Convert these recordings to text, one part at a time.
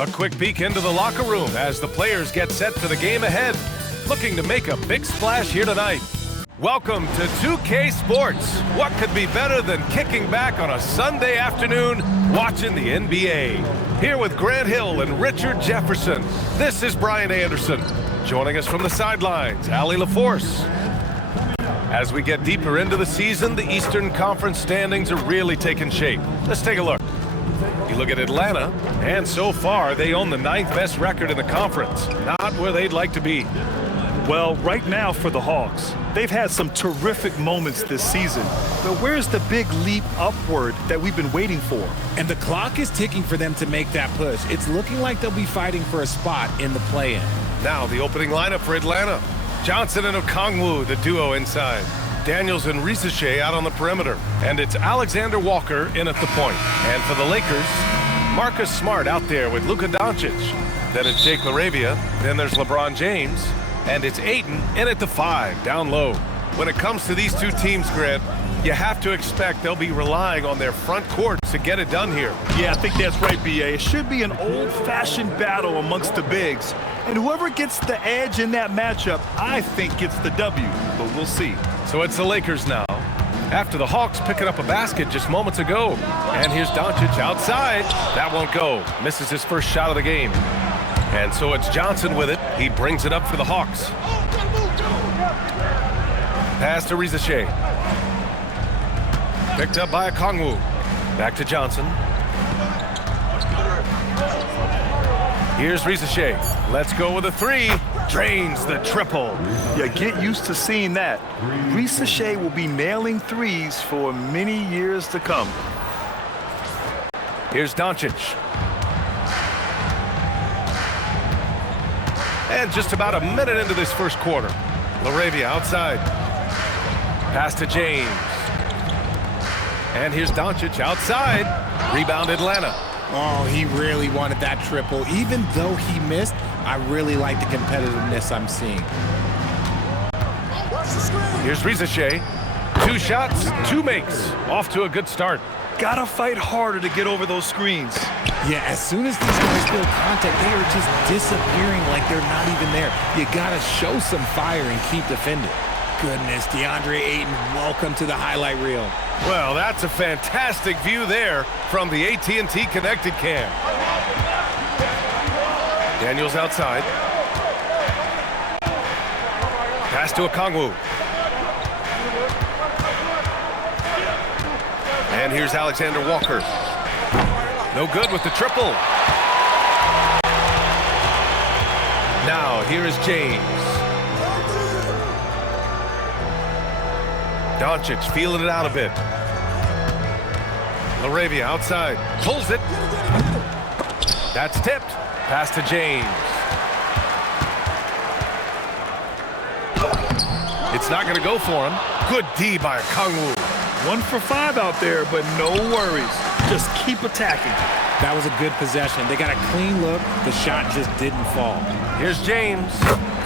A quick peek into the locker room as the players get set for the game ahead, looking to make a big splash here tonight. Welcome to 2K Sports. What could be better than kicking back on a Sunday afternoon watching the NBA? Here with Grant Hill and Richard Jefferson, this is Brian Anderson. Joining us from the sidelines, Allie LaForce. As we get deeper into the season, the Eastern Conference standings are really taking shape. Let's take a look. You look at Atlanta, and so far they own the 9th best record in the conference. Not where they'd like to be. Well, right now for the Hawks, they've had some terrific moments this season. But where's the big leap upward that we've been waiting for? And the clock is ticking for them to make that push. It's looking like they'll be fighting for a spot in the play-in. Now the opening lineup for Atlanta. Johnson and Okongwu, the duo inside. Daniels and Risache out on the perimeter. And it's Alexander Walker in at the point. And for the Lakers, Marcus Smart out there with Luka Doncic. Then it's Jake LaRavia. Then there's LeBron James. And it's Ayton in at the 5, down low. When it comes to these two teams, Grant, you have to expect they'll be relying on their front court to get it done here. Yeah, I think that's right, B.A. It should be an old-fashioned battle amongst the bigs. And whoever gets the edge in that matchup, I think gets the W. But we'll see. So it's the Lakers now. After the Hawks picking up a basket just moments ago. And here's Doncic outside. That won't go. Misses his first shot of the game. And so it's Johnson with it. He brings it up for the Hawks. Pass to Risache. Picked up by Okongwu. Back to Johnson. Here's Risache. Let's go with a 3. Drains the triple. Yeah, get used to seeing that. Risache will be nailing threes for many years to come. Here's Doncic. And just about a minute into this first quarter. LaRavia outside. Pass to James. And here's Doncic outside. Rebound Atlanta. Oh, he really wanted that triple. Even though he missed, I really like the competitiveness I'm seeing. Here's Risache. 2 shots, 2 makes. Off to a good start. Gotta fight harder to get over those screens. Yeah, as soon as these guys build contact, they are just disappearing like they're not even there. You gotta show some fire and keep defending. Goodness, DeAndre Ayton, welcome to the highlight reel. Well, that's a fantastic view there from the AT&T Connected Cam. Daniels outside. Pass to Okongwu. And here's Alexander Walker. No good with the triple. Now, here is James. Doncic feeling it out a bit. LaRavia outside. Pulls it. That's tipped. Pass to James. It's not going to go for him. Good D by Okongwu. 1 for 5 out there, but no worries. Just keep attacking. That was a good possession. They got a clean look. The shot just didn't fall. Here's James.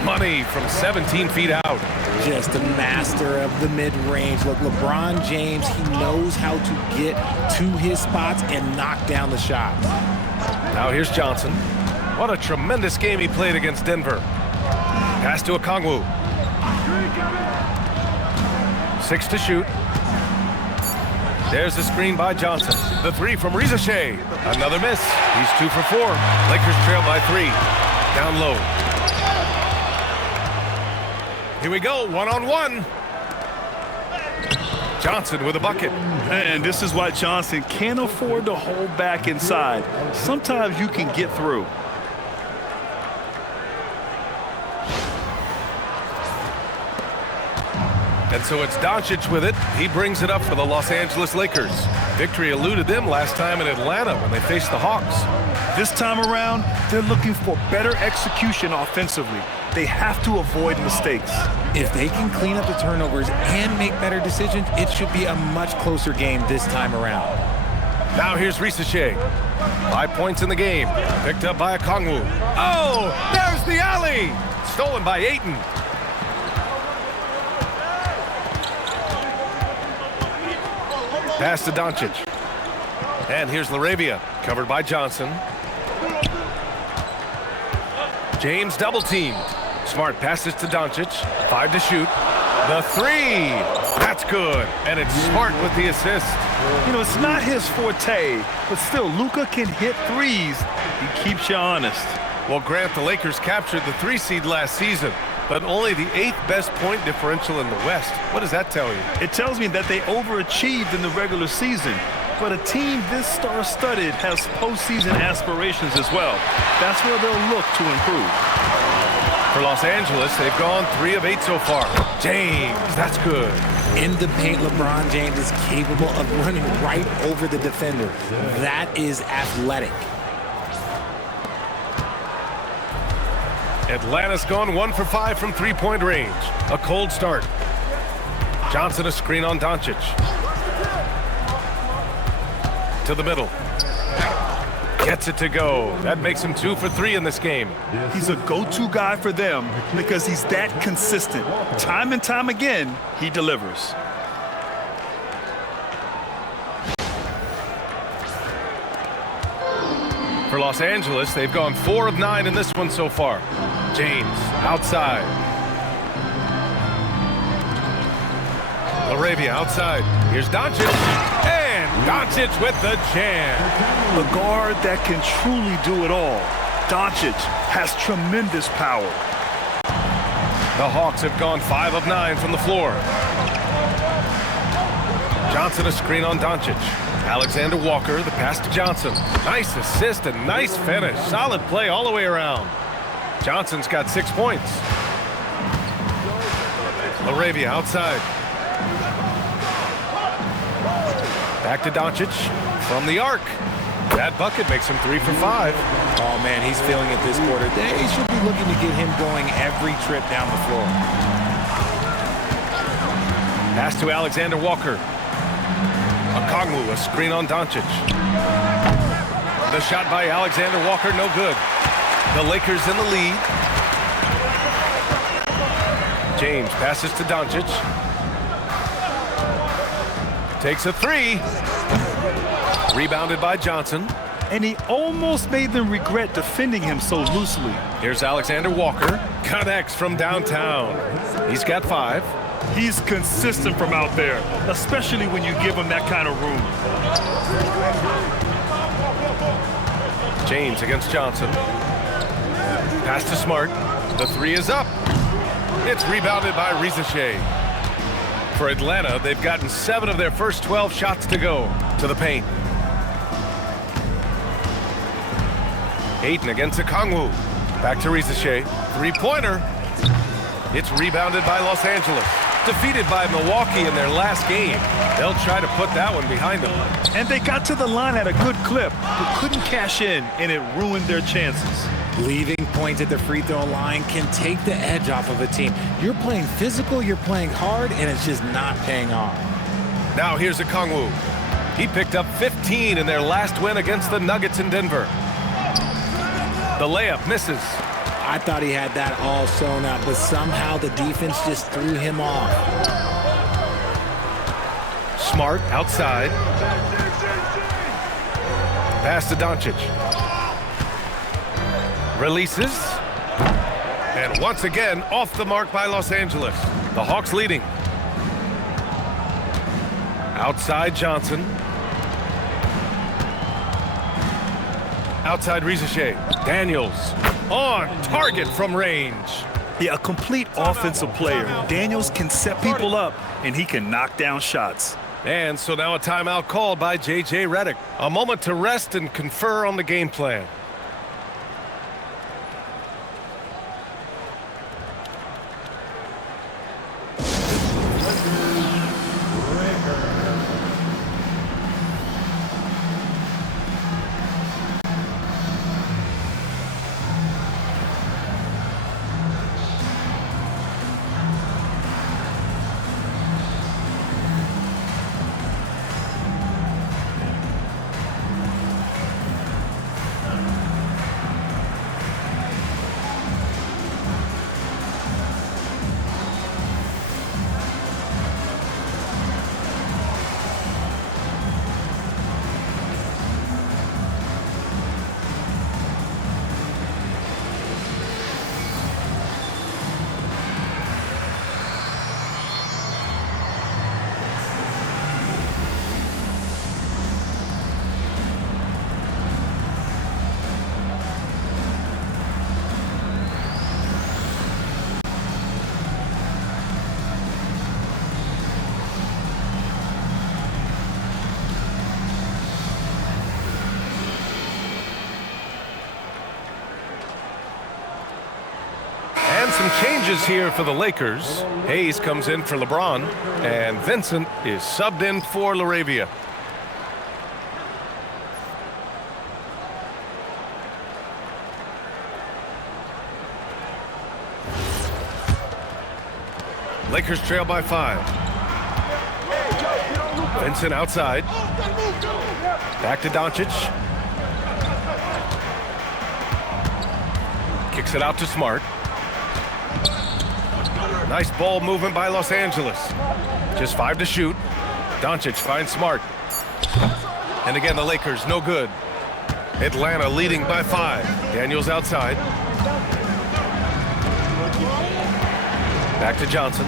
Money from 17 feet out. Just a master of the mid-range. Look, LeBron James, he knows how to get to his spots and knock down the shots. Now here's Johnson. What a tremendous game he played against Denver. Pass to Okongwu. 6 to shoot. There's the screen by Johnson. The 3 from Risache. Another miss. He's 2 for 4. Lakers trail by 3. Down low. Here we go, 1-on-1. Johnson with a bucket. And this is why Johnson can't afford to hold back inside. Sometimes you can get through. And so it's Doncic with it. He brings it up for the Los Angeles Lakers. Victory eluded them last time in Atlanta when they faced the Hawks. This time around, they're looking for better execution offensively. They have to avoid mistakes. If they can clean up the turnovers and make better decisions, it should be a much closer game this time around. Now here's Risache. 5 points in the game. Picked up by Okongwu. Oh, there's the alley. Stolen by Ayton. Pass to Doncic. And here's LaRavia, covered by Johnson. James double teamed. Smart passes to Doncic. 5 to shoot. The three. That's good. And it's Smart with the assist. You know, it's not his forte, but still, Luka can hit threes. He keeps you honest. Well, Grant, the Lakers captured the 3 seed last season, but only the 8th best point differential in the West. What does that tell you? It tells me that they overachieved in the regular season. But a team this star-studded has postseason aspirations as well. That's where they'll look to improve. For Los Angeles, they've gone 3 of 8 so far. James, that's good. In the paint, LeBron James is capable of running right over the defender. That is athletic. Atlanta's gone 1 for 5 from three-point range. A cold start. Johnson a screen on Doncic. To the middle. Gets it to go. That makes him 2 for 3 in this game. He's a go-to guy for them because he's that consistent. Time and time again, he delivers. For Los Angeles, they've gone 4 of 9 in this one so far. James, outside. Laravia outside. Here's Doncic. And Doncic with the jam. The guard that can truly do it all. Doncic has tremendous power. The Hawks have gone 5 of 9 from the floor. Johnson a screen on Doncic. Alexander Walker, the pass to Johnson. Nice assist and nice finish. Solid play all the way around. Johnson's got 6 points. Laravia outside. Back to Doncic from the arc. That bucket makes him 3 for 5. Oh, man, he's feeling it this quarter. They should be looking to get him going every trip down the floor. Pass to Alexander Walker. Okongwu, a screen on Doncic. The shot by Alexander Walker, no good. The Lakers in the lead. James passes to Doncic. Takes a 3. Rebounded by Johnson. And he almost made them regret defending him so loosely. Here's Alexander Walker. Connects from downtown. He's got 5. He's consistent from out there, especially when you give him that kind of room. James against Johnson. Pass to Smart. The 3 is up. It's rebounded by Rizachet. For Atlanta, they've gotten 7 of their first 12 shots to go to the paint. Ayton against Okongwu. Back to Rizachet. 3-pointer. It's rebounded by Los Angeles. Defeated by Milwaukee in their last game. They'll try to put that one behind them. And they got to the line at a good clip, but couldn't cash in, and it ruined their chances. Leaving points at the free throw line can take the edge off of a team. You're playing physical, you're playing hard, and it's just not paying off. Now here's Okongwu. He picked up 15 in their last win against the Nuggets in Denver. The layup misses. I thought he had that all sewn up, but somehow the defense just threw him off. Smart outside. Pass to Doncic. Releases. And once again, off the mark by Los Angeles. The Hawks leading. Outside Johnson. Outside Rizachet. Daniels on target from range. Yeah, a complete offensive player. Daniels can set people up, and he can knock down shots. And so now a timeout called by J.J. Redick. A moment to rest and confer on the game plan. some changes here for the Lakers. Hayes comes in for LeBron, and Vincent is subbed in for LaRavia. Lakers trail by 5. Vincent outside. Back to Doncic. Kicks it out to Smart. Nice ball movement by Los Angeles. Just 5 to shoot. Doncic finds Smart. And again, the Lakers, no good. Atlanta leading by 5. Daniels outside. Back to Johnson.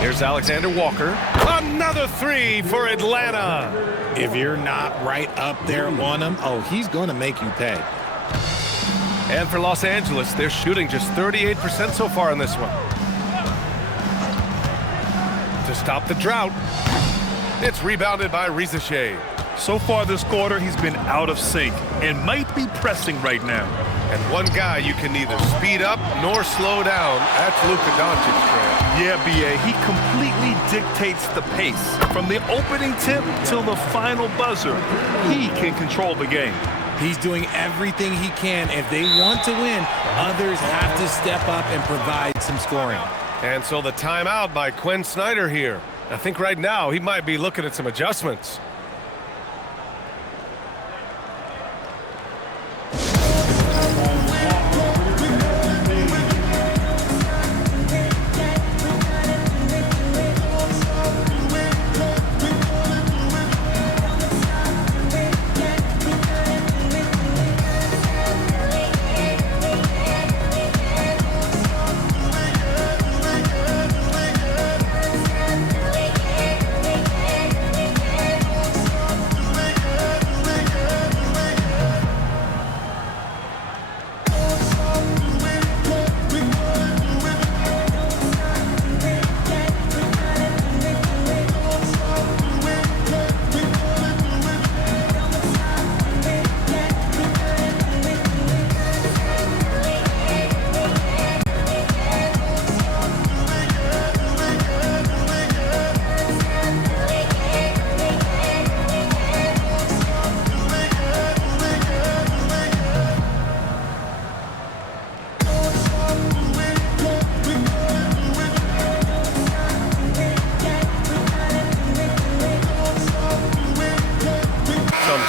Here's Alexander Walker. Another 3 for Atlanta. If you're not right up there on him, oh, he's going to make you pay. And for Los Angeles, they're shooting just 38% so far in this one. To stop the drought, it's rebounded by Rizachet. So far this quarter, he's been out of sync and might be pressing right now. And one guy you can neither speed up nor slow down. That's Luka Doncic, Grant. Yeah, B.A., he completely dictates the pace. From the opening tip till the final buzzer, he can control the game. He's doing everything he can. If they want to win, others have to step up and provide some scoring. And so the timeout by Quinn Snyder here. I think right now he might be looking at some adjustments.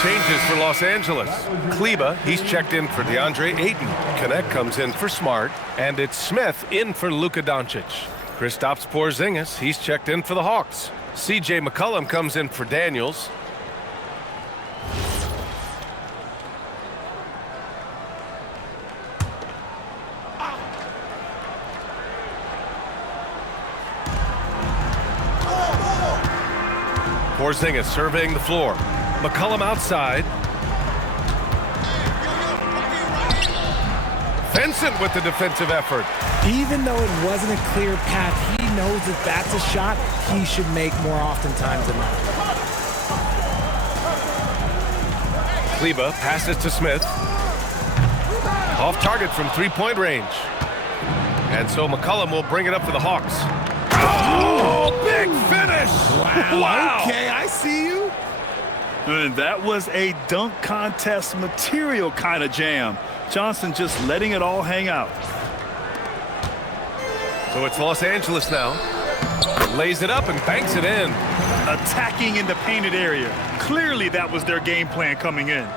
Changes for Los Angeles. Kleba, he's checked in for DeAndre Ayton. Connect comes in for Smart. And it's Smith in for Luka Doncic. Kristaps Porzingis, he's checked in for the Hawks. C.J. McCollum comes in for Daniels. Porzingis surveying the floor. McCollum outside. Vincent with the defensive effort. Even though it wasn't a clear path, he knows that that's a shot he should make more oftentimes than not. Kleba passes to Smith. Off target from three-point range. And so McCollum will bring it up for the Hawks. Oh, big finish! Wow. Okay, I see you. And that was a dunk contest material kind of jam. Johnson just letting it all hang out. So it's Los Angeles now. Lays it up and banks it in. Attacking in the painted area. Clearly that was their game plan coming in.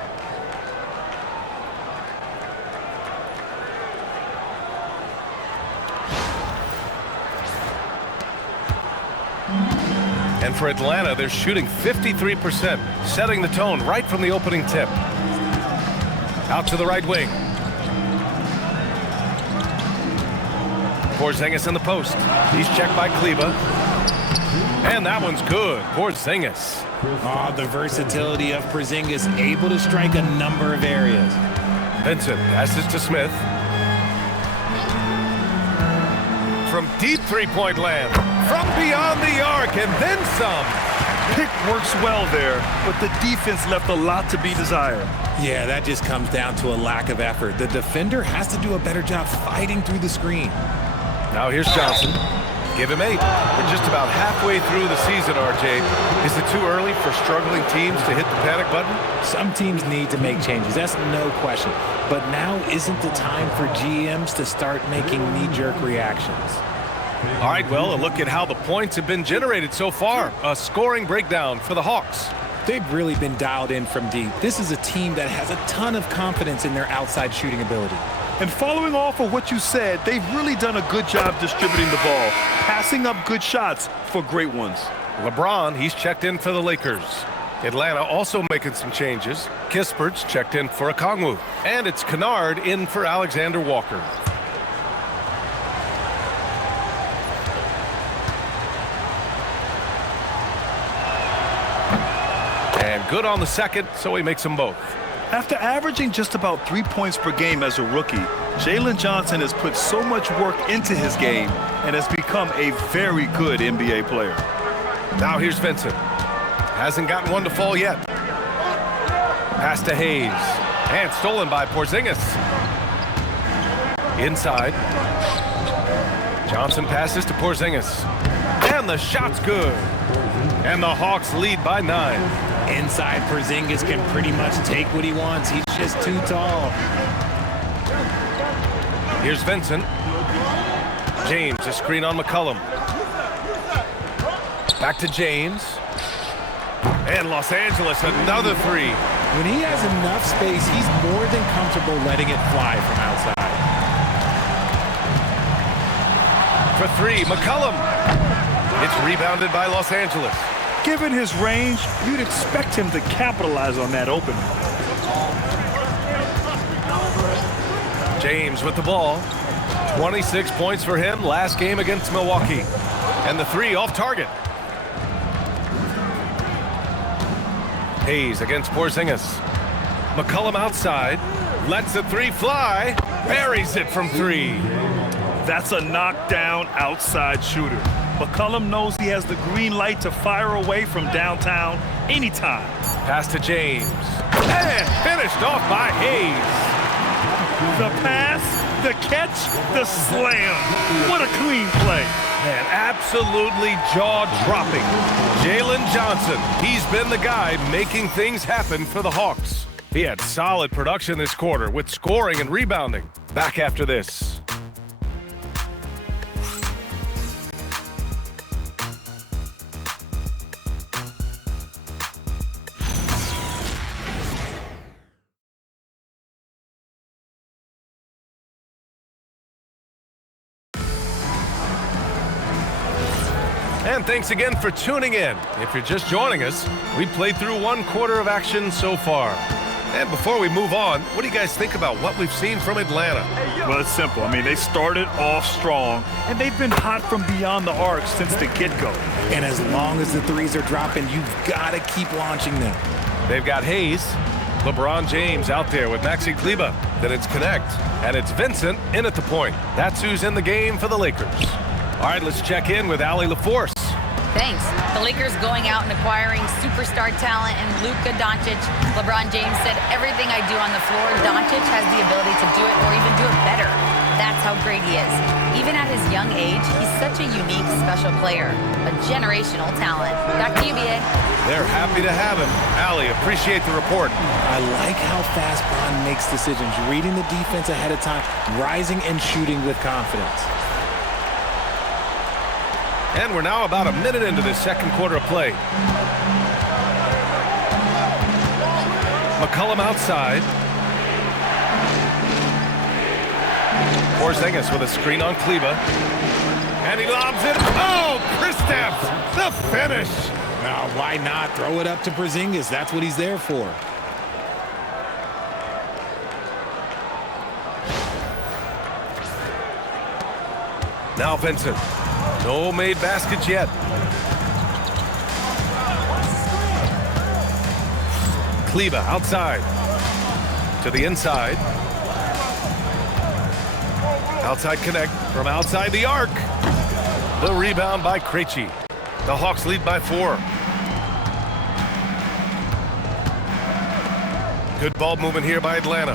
And for Atlanta, they're shooting 53%, setting the tone right from the opening tip. Out to the right wing. Porzingis in the post. He's checked by Kleba. And that one's good. Porzingis. Oh, the versatility of Porzingis, able to strike a number of areas. Vincent passes to Smith. From deep three-point land. From beyond the arc and then some. pick works well there, but the defense left a lot to be desired. Yeah, that just comes down to a lack of effort. The defender has to do a better job fighting through the screen. Now here's Johnson. Give him 8. We're just about halfway through the season, RJ. Is it too early for struggling teams to hit the panic button? Some teams need to make changes, that's no question. But now isn't the time for GMs to start making knee-jerk reactions. All right, well, a look at how the points have been generated so far. A scoring breakdown for the Hawks. They've really been dialed in from deep. This is a team that has a ton of confidence in their outside shooting ability. And following off of what you said, they've really done a good job distributing the ball, passing up good shots for great ones. LeBron, he's checked in for the Lakers. Atlanta also making some changes. Kispert's checked in for Okongwu. And it's Kennard in for Alexander Walker. And good on the second, so he makes them both. After averaging just about 3 points per game as a rookie, Jalen Johnson has put so much work into his game and has become a very good NBA player. Now here's Vincent. Hasn't gotten one to fall yet. Pass to Hayes. And stolen by Porzingis. Inside. Johnson passes to Porzingis. And the shot's good. And the Hawks lead by 9. Inside, Porzingis can pretty much take what he wants. He's just too tall. Here's Vincent. James, a screen on McCollum. Back to James. And Los Angeles, another 3. When he has enough space, he's more than comfortable letting it fly from outside. For 3, McCollum. It's rebounded by Los Angeles. Given his range, you'd expect him to capitalize on that opening. James with the ball. 26 points for him last game against Milwaukee. And the 3 off target. Hayes against Porzingis. McCollum outside. Lets the 3 fly. Buries it from 3. That's a knockdown outside shooter. McCollum knows he has the green light to fire away from downtown anytime. Pass to James. And finished off by Hayes. The pass, the catch, the slam. What a clean play. Man, absolutely jaw-dropping. Jalen Johnson, he's been the guy making things happen for the Hawks. He had solid production this quarter with scoring and rebounding. Back after this. And thanks again for tuning in. If you're just joining us, we played through 1 quarter of action so far. And before we move on, what do you guys think about what we've seen from Atlanta? Well, it's simple. I mean, they started off strong, and they've been hot from beyond the arc since the get-go. And as long as the 3s are dropping, you've got to keep launching them. They've got Hayes, LeBron James out there with Maxi Kleber. Then it's Connect, and it's Vincent in at the point. That's who's in the game for the Lakers. All right, let's check in with Allie LaForce. Thanks. The Lakers going out and acquiring superstar talent and Luka Doncic. LeBron James said, everything I do on the floor, Doncic has the ability to do it or even do it better. That's how great he is. Even at his young age, he's such a unique, special player. A generational talent. Back to you, B.A. They're happy to have him. Allie, appreciate the report. I like how fast Bond makes decisions, reading the defense ahead of time, rising and shooting with confidence. And we're now about a minute into this 2nd quarter of play. McCollum outside. Porzingis with a screen on Kleber. And he lobs it. Oh, Kristaps, the finish. Now, why not throw it up to Porzingis? That's what he's there for. Now Vincent. No made baskets yet. Kleber outside. To the inside. Outside Connect from outside the arc. The rebound by Krejci. The Hawks lead by 4. Good ball movement here by Atlanta.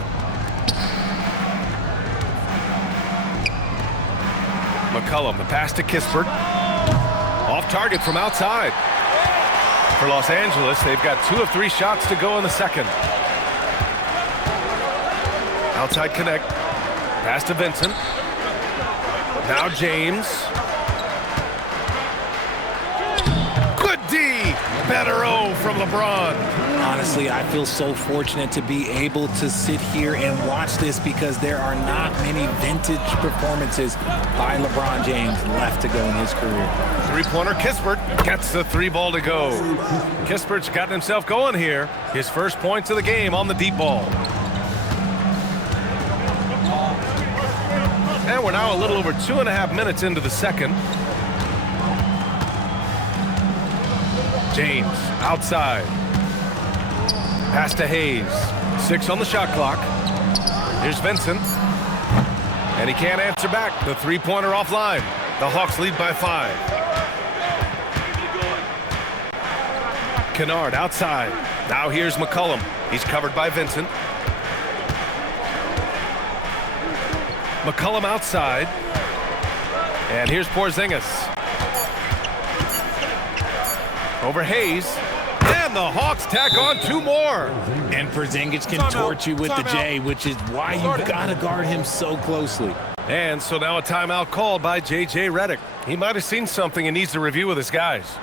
McCollum, the pass to Kispert. Off target from outside. For Los Angeles, they've got 2 of 3 shots to go in the second. Outside connect. Pass to Vincent. Now James. Good D. Better O from LeBron. Honestly, I feel so fortunate to be able to sit here and watch this because there are not many vintage performances by LeBron James left to go in his career. Three-pointer, Kispert gets the 3 ball to go. Kispert's gotten himself going here. His first points of the game on the deep ball. And we're now a little over 2.5 minutes into the second. James outside. Pass to Hayes. 6 on the shot clock. Here's Vincent. And he can't answer back. The three-pointer offline. The Hawks lead by 5. Kennard outside. Now here's McCollum. He's covered by Vincent. McCollum outside. And here's Porzingis. Over Hayes. And the Hawks tack on 2 more. And Porzingis can torch you with the J, which is why you've got to guard him so closely. And so now a timeout called by J.J. Redick. He might have seen something and needs to review with his guys.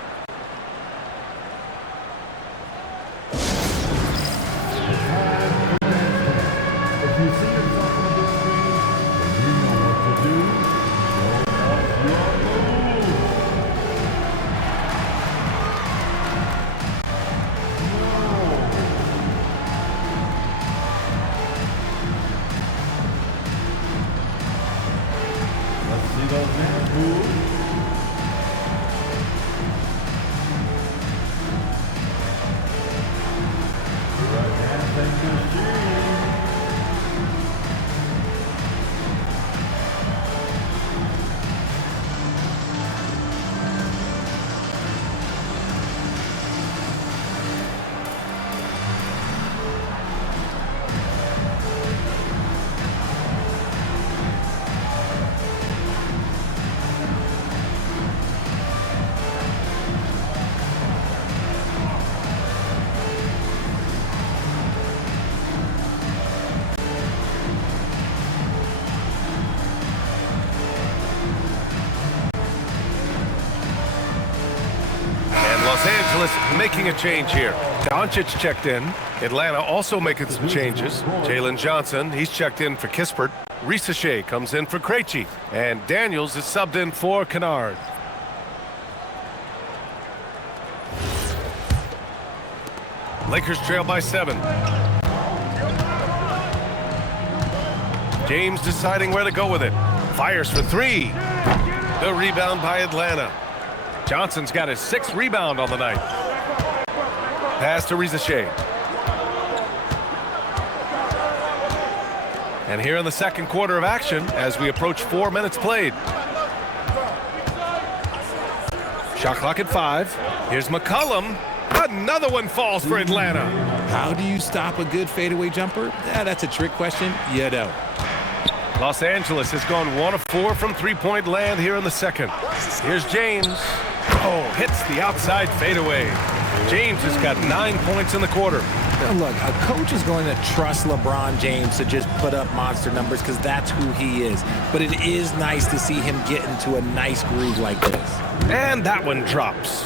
Los Angeles making a change here. Doncic checked in. Atlanta also making some changes. Jalen Johnson, he's checked in for Kispert. Risache comes in for Krejci. And Daniels is subbed in for Kennard. Lakers trail by 7. James deciding where to go with it. Fires for 3. The rebound by Atlanta. Johnson's got his 6th rebound on the night. Pass to Risache. And here in the second quarter of action as we approach 4 minutes played. Shot clock at 5. Here's McCollum. Another one falls for Atlanta. How do you stop a good fadeaway jumper? That's a trick question. You know. Los Angeles has gone 1 of 4 from three-point land here in the second. Here's James. Oh, hits the outside fadeaway. James has got 9 points in the quarter. Now look, a coach is going to trust LeBron James to just put up monster numbers because that's who he is. But it is nice to see him get into a nice groove like this. And that one drops.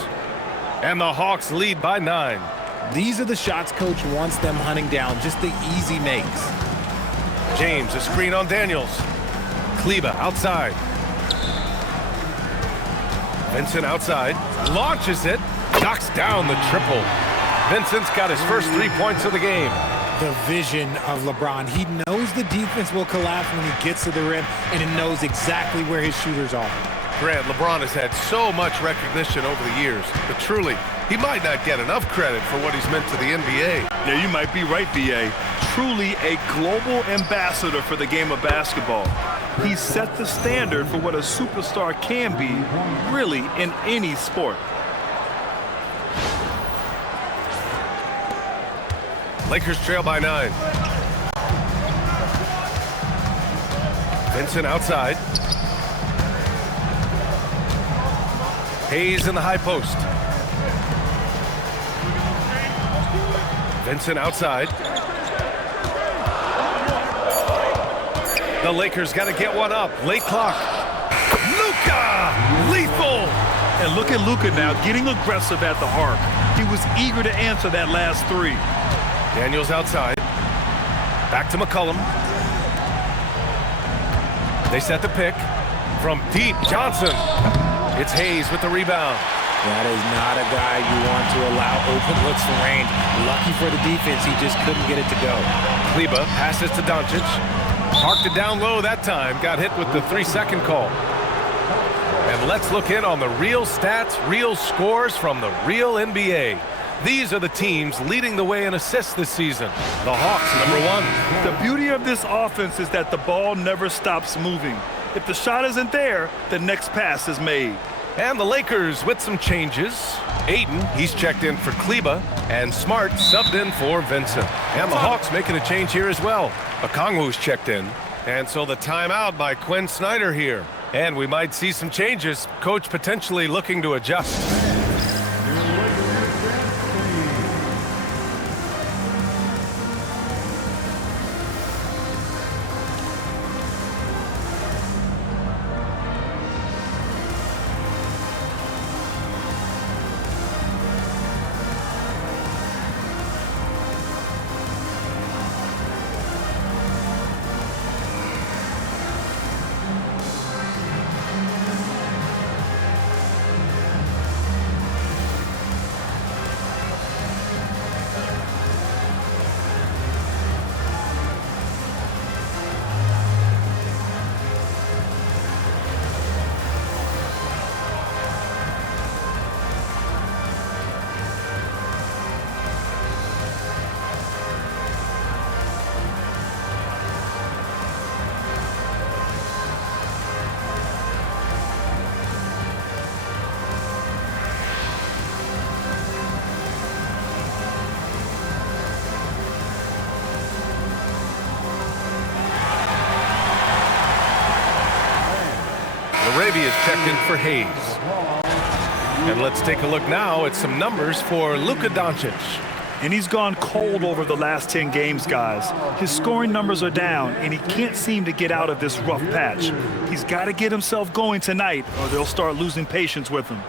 And the Hawks lead by 9. These are the shots coach wants them hunting down, just the easy makes. James, a screen on Daniels. Kleba outside. Vincent outside. Launches it. Knocks down the triple. Vincent's got his first 3 points of the game. The vision of LeBron. He knows the defense will collapse when he gets to the rim, and he knows exactly where his shooters are. Grant, LeBron has had so much recognition over the years, but truly, he might not get enough credit for what he's meant to the NBA. Yeah, you might be right, B.A. Truly a global ambassador for the game of basketball. He set the standard for what a superstar can be, really, in any sport. Lakers trail by 9. Vincent outside. Hayes in the high post. Vincent outside. The Lakers got to get one up. Late clock. Luka! Lethal! And look at Luka now, getting aggressive at the arc. He was eager to answer that last three. Daniels outside. Back to McCollum. They set the pick. From deep, Johnson. It's Hayes with the rebound. That is not a guy you want to allow open looks from range. Lucky for the defense, he just couldn't get it to go. Kleba passes to Doncic. Parked it down low that time. Got hit with the 3-second call. And let's look in on the real stats, real scores from the real NBA. These are the teams leading the way in assists this season. The Hawks, #1. The beauty of this offense is that the ball never stops moving. If the shot isn't there, the next pass is made. And the Lakers with some changes. Ayton, he's checked in for Kleba, and Smart subbed in for Vincent. And the Hawks making a change here as well. Okongwu's checked in. And so the timeout by Quinn Snyder here. And we might see some changes. Coach potentially looking to adjust. Arabia's checked in for Hayes. And let's take a look now at some numbers for Luka Doncic. And he's gone cold over the last 10 games, guys. His scoring numbers are down, and he can't seem to get out of this rough patch. He's got to get himself going tonight, or they'll start losing patience with him.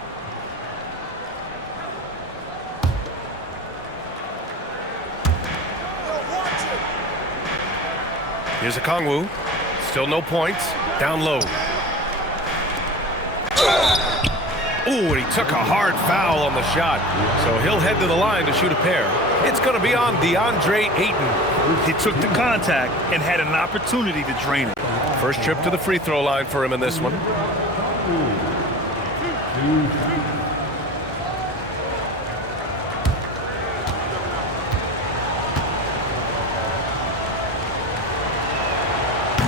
Here's Okongwu. Still no points. Down low. Ooh, and he took a hard foul on the shot. So he'll head to the line to shoot a pair. It's going to be on DeAndre Ayton. He took the contact and had an opportunity to drain it. First trip to the free throw line for him in this one.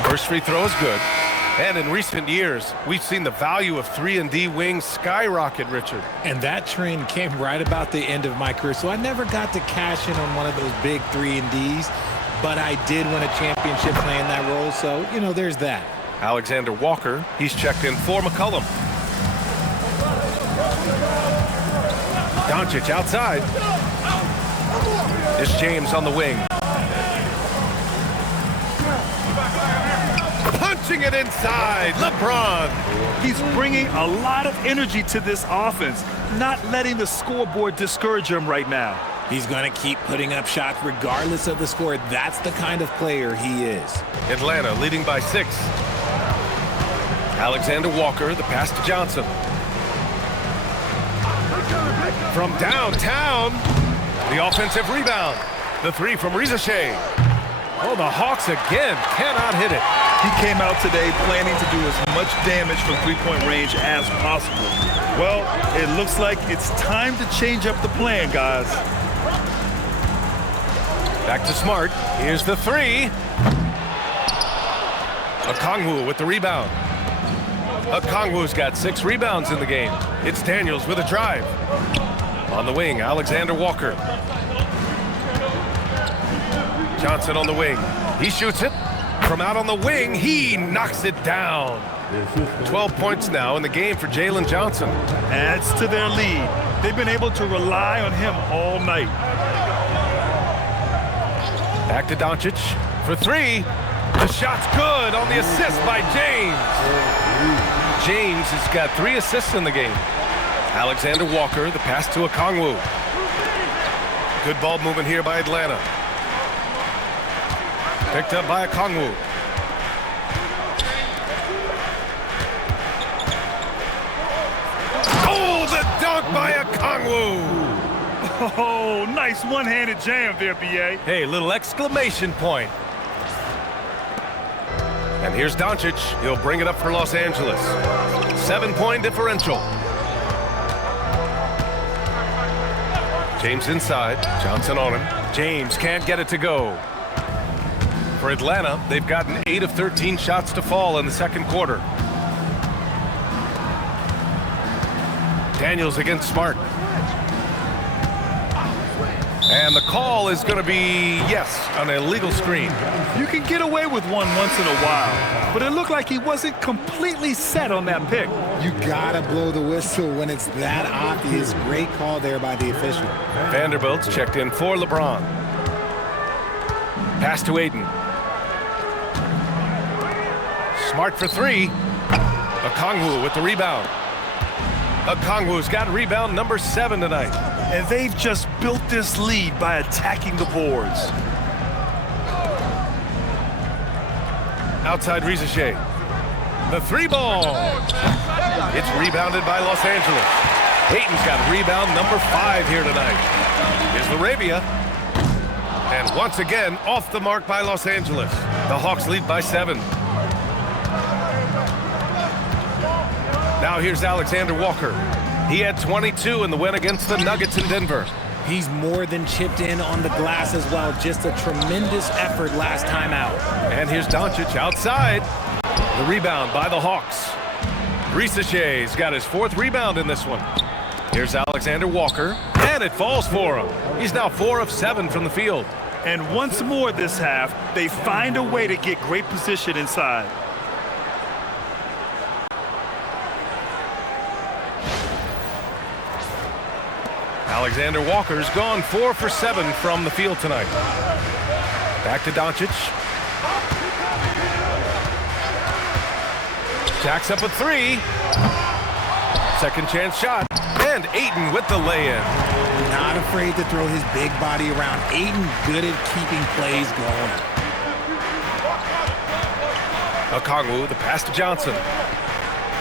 First free throw is good. And in recent years, we've seen the value of 3-and-D wings skyrocket, Richard. And that trend came right about the end of my career. So I never got to cash in on one of those big 3-and-Ds, but I did win a championship playing that role. So, you know, there's that. Alexander Walker, he's checked in for McCollum. Doncic outside. It's James on the wing. Punching it inside, LeBron. He's bringing a lot of energy to this offense, not letting the scoreboard discourage him right now. He's going to keep putting up shots regardless of the score. That's the kind of player he is. Atlanta leading by 6. Alexander Walker, the pass to Johnson. From downtown, the offensive rebound. The 3 from Rizasheh. Oh, the Hawks again cannot hit it. He came out today planning to do as much damage from three-point range as possible. Well, it looks like it's time to change up the plan, guys. Back to Smart. Here's the 3. Okongwu with the rebound. Okongwu's got 6 rebounds in the game. It's Daniels with a drive. On the wing, Alexander Walker. Johnson on the wing. He shoots it. From out on the wing, he knocks it down. 12 points now in the game for Jalen Johnson. Adds to their lead. They've been able to rely on him all night. Back to Doncic for three. The shot's good on the assist by James. James has got 3 assists in the game. Alexander Walker, the pass to Okongwu. Good ball movement here by Atlanta. Picked up by Okongwu. Oh, the dunk by Okongwu. Oh, nice one-handed jam there, B.A. Hey, little exclamation point. And here's Doncic. He'll bring it up for Los Angeles. 7-point differential. James inside. Johnson on him. James can't get it to go. For Atlanta, they've gotten 8 of 13 shots to fall in the second quarter. Daniels against Smart. And the call is going to be, yes, an illegal screen. You can get away with one once in a while, but it looked like he wasn't completely set on that pick. You gotta blow the whistle when it's that obvious. Great call there by the official. Vanderbilt's checked in for LeBron. Pass to Ayton. Smart for 3. Okongwu with the rebound. Okongwu's got rebound number 7 tonight. And they've just built this lead by attacking the boards. Outside Rizachet. The 3 ball. It's rebounded by Los Angeles. Ayton's got rebound number 5 here tonight. Here's Laravia. And once again, off the mark by Los Angeles. The Hawks lead by 7. Now here's Alexander Walker. He had 22 in the win against the Nuggets in Denver. He's more than chipped in on the glass as well. Just a tremendous effort last time out. And here's Doncic outside. The rebound by the Hawks. Rizachet's got his 4th rebound in this one. Here's Alexander Walker, and it falls for him. He's now 4 of 7 from the field. And once more this half, they find a way to get great position inside. Alexander Walker's gone 4 for 7 from the field tonight. Back to Doncic. Jacks up a 3. Second chance shot. And Ayton with the lay-in. Not afraid to throw his big body around. Ayton good at keeping plays going. Okongwu, the pass to Johnson.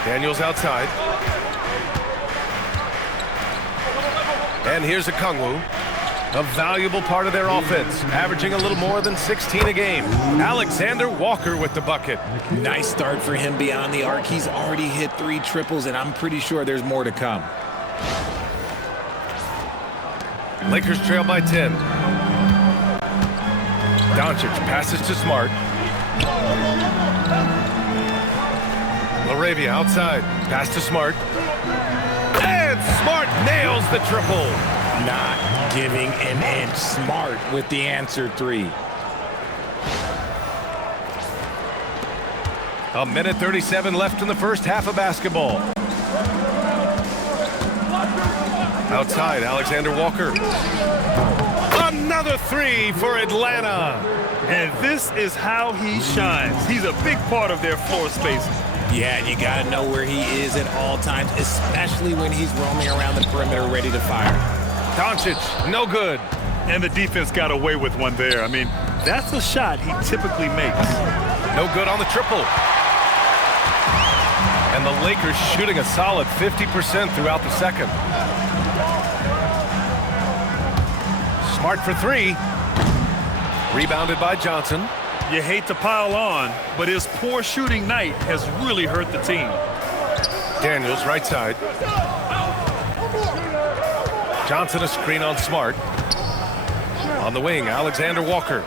Daniels outside. And here's Okongwu, a valuable part of their offense, averaging a little more than 16 a game. Alexander Walker with the bucket. Nice start for him beyond the arc. He's already hit 3 triples, and I'm pretty sure there's more to come. Lakers trail by 10. Doncic passes to Smart. Laravia outside. Pass to Smart. And Smart nails the triple. Not giving an inch. Smart with the answer 3. A minute 37 left in the first half of basketball. Outside, Alexander Walker. Another 3 for Atlanta. And this is how he shines. He's a big part of their floor spacing. Yeah, and you got to know where he is at all times, especially when he's roaming around the perimeter ready to fire. Doncic, no good. And the defense got away with one there. I mean, that's a shot he typically makes. No good on the triple. And the Lakers shooting a solid 50% throughout the second. Smart for 3. Rebounded by Johnson. You hate to pile on, but his poor shooting night has really hurt the team. Daniels, right side. Johnson a screen on Smart. On the wing, Alexander Walker.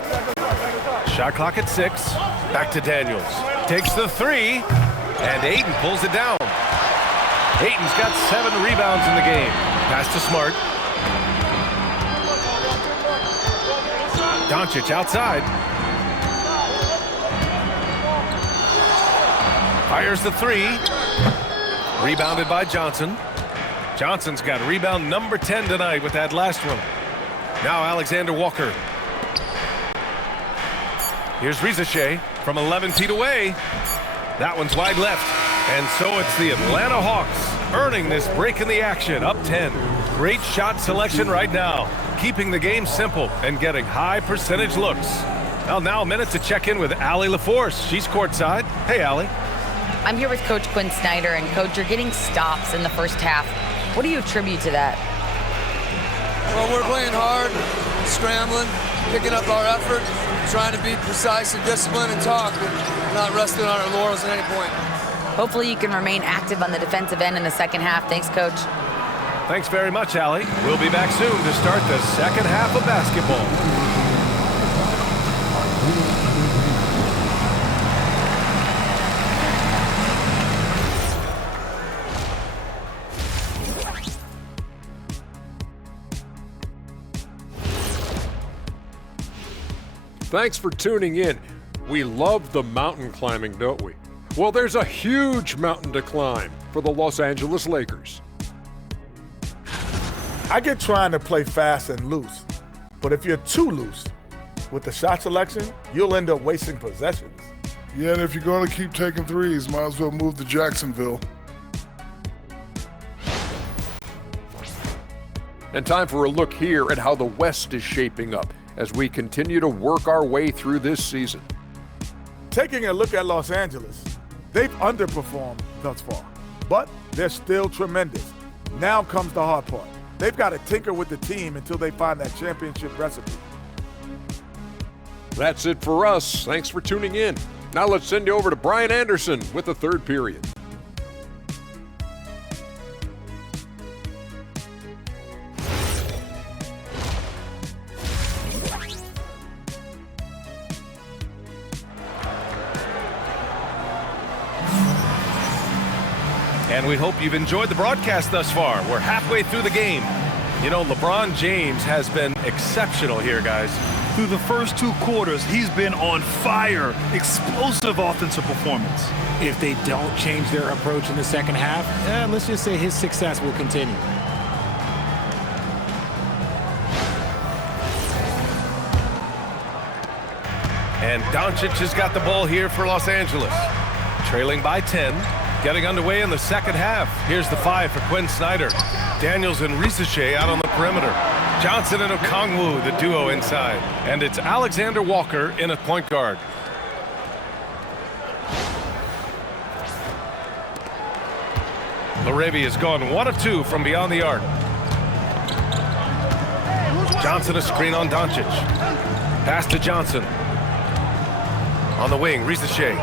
Shot clock at 6. Back to Daniels. Takes the 3. And Ayton pulls it down. Ayton's got 7 rebounds in the game. Pass to Smart. Doncic outside. Fires the three. Rebounded by Johnson. Johnson's got rebound number 10 tonight with that last one. Now Alexander Walker. Here's Rizachet from 11 feet away. That one's wide left. And so it's the Atlanta Hawks earning this break in the action, up 10. Great shot selection right now, keeping the game simple and getting high percentage looks. Well, now a minute to check in with Allie LaForce. She's courtside. Hey, Allie. I'm here with Coach Quinn Snyder, and Coach, you're getting stops in the first half. What do you attribute to that? Well, we're playing hard, scrambling, picking up our effort, trying to be precise and disciplined and talk, and not resting on our laurels at any point. Hopefully you can remain active on the defensive end in the second half. Thanks, Coach. Thanks very much, Allie. We'll be back soon to start the second half of basketball. Thanks for tuning in. We love the mountain climbing, don't we? Well, there's a huge mountain to climb for the Los Angeles Lakers. I get trying to play fast and loose, but if you're too loose with the shot selection, you'll end up wasting possessions. Yeah, and if you're going to keep taking threes, might as well move to Jacksonville. And time for a look here at how the West is shaping up as we continue to work our way through this season. Taking a look at Los Angeles, they've underperformed thus far, but they're still tremendous. Now comes the hard part. They've got to tinker with the team until they find that championship recipe. That's it for us. Thanks for tuning in. Now let's send you over to Brian Anderson with the third period. And we hope you've enjoyed the broadcast thus far. We're halfway through the game. You know, LeBron James has been exceptional here, guys. Through the first two quarters, he's been on fire. Explosive offensive performance. If they don't change their approach in the second half, let's just say his success will continue. And Doncic has got the ball here for Los Angeles. Trailing by 10. Getting underway in the second half. Here's the 5 for Quinn Snyder. Daniels and Rizachet out on the perimeter. Johnson and Okongwu, the duo inside. And it's Alexander Walker in at point guard. Laravia has gone 1 of 2 from beyond the arc. Johnson a screen on Doncic. Pass to Johnson. On the wing, Rizachet.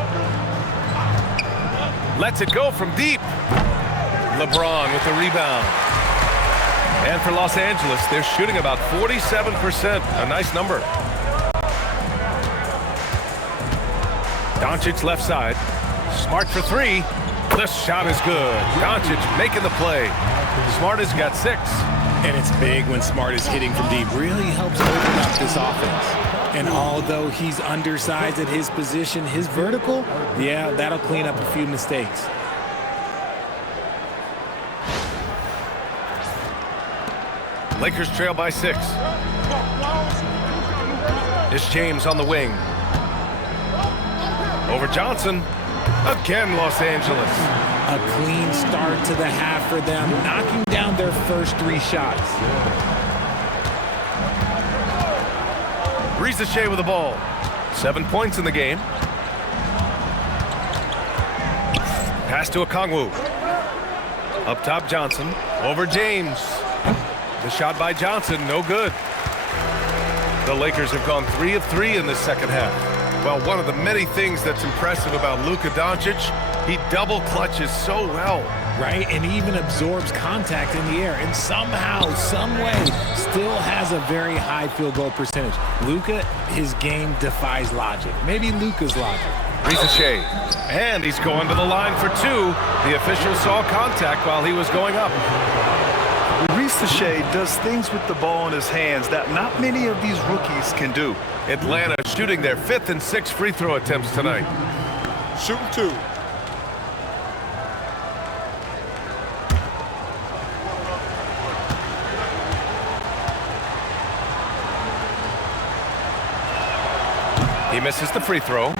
Lets it go from deep. LeBron with the rebound. And for Los Angeles, they're shooting about 47%. A nice number. Doncic left side. Smart for 3. This shot is good. Doncic making the play. Smart has got 6. And it's big when Smart is hitting from deep. Really helps open up this offense. And although he's undersized at his position, his vertical, yeah, that'll clean up a few mistakes. Lakers trail by 6. It's James on the wing. Over Johnson. Again, Los Angeles. A clean start to the half for them, knocking down their first 3 shots. Rizachet with the ball. 7 points in the game. Pass to Okongwu. Up top, Johnson. Over James. The shot by Johnson, no good. The Lakers have gone 3 of 3 in this second half. Well, one of the many things that's impressive about Luka Doncic, he double clutches so well. Right, and even absorbs contact in the air, and somehow, some way, still has a very high field goal percentage. Luka, his game defies logic. Maybe Luka's logic. Rizachet, and he's going to the line for 2. The official saw contact while he was going up. Ricochet does things with the ball in his hands that not many of these rookies can do. Atlanta shooting their 5th and 6th free throw attempts tonight. Shooting 2. He misses the free throw.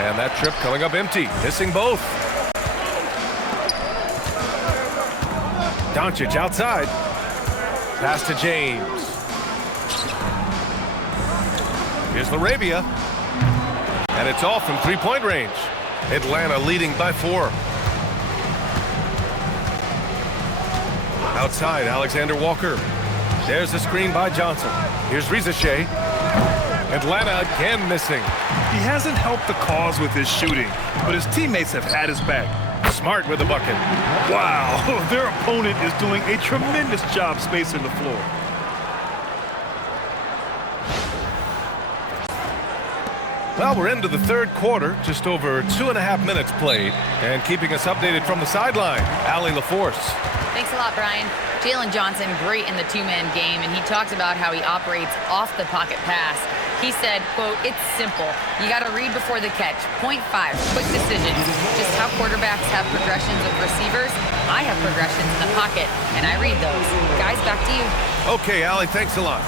And that trip coming up empty, missing both. Doncic outside. Pass to James. Here's Arabia. And it's off from three-point range. Atlanta leading by 4. Outside, Alexander Walker. There's the screen by Johnson. Here's Ricochet. Atlanta again missing. He hasn't helped the cause with his shooting, but his teammates have had his back. Smart with the bucket. Wow, their opponent is doing a tremendous job spacing the floor. Well, we're into the 3rd quarter, just over 2.5 minutes played. And keeping us updated from the sideline, Allie LaForce. Thanks a lot, Brian. Jalen Johnson, great in the two-man game, and he talked about how he operates off the pocket pass. He said, quote, "It's simple. You got to read before the catch. Point 5, quick decisions. Just how quarterbacks have progressions with receivers, I have progressions in the pocket, and I read those." Guys, back to you. Okay, Allie, thanks a lot.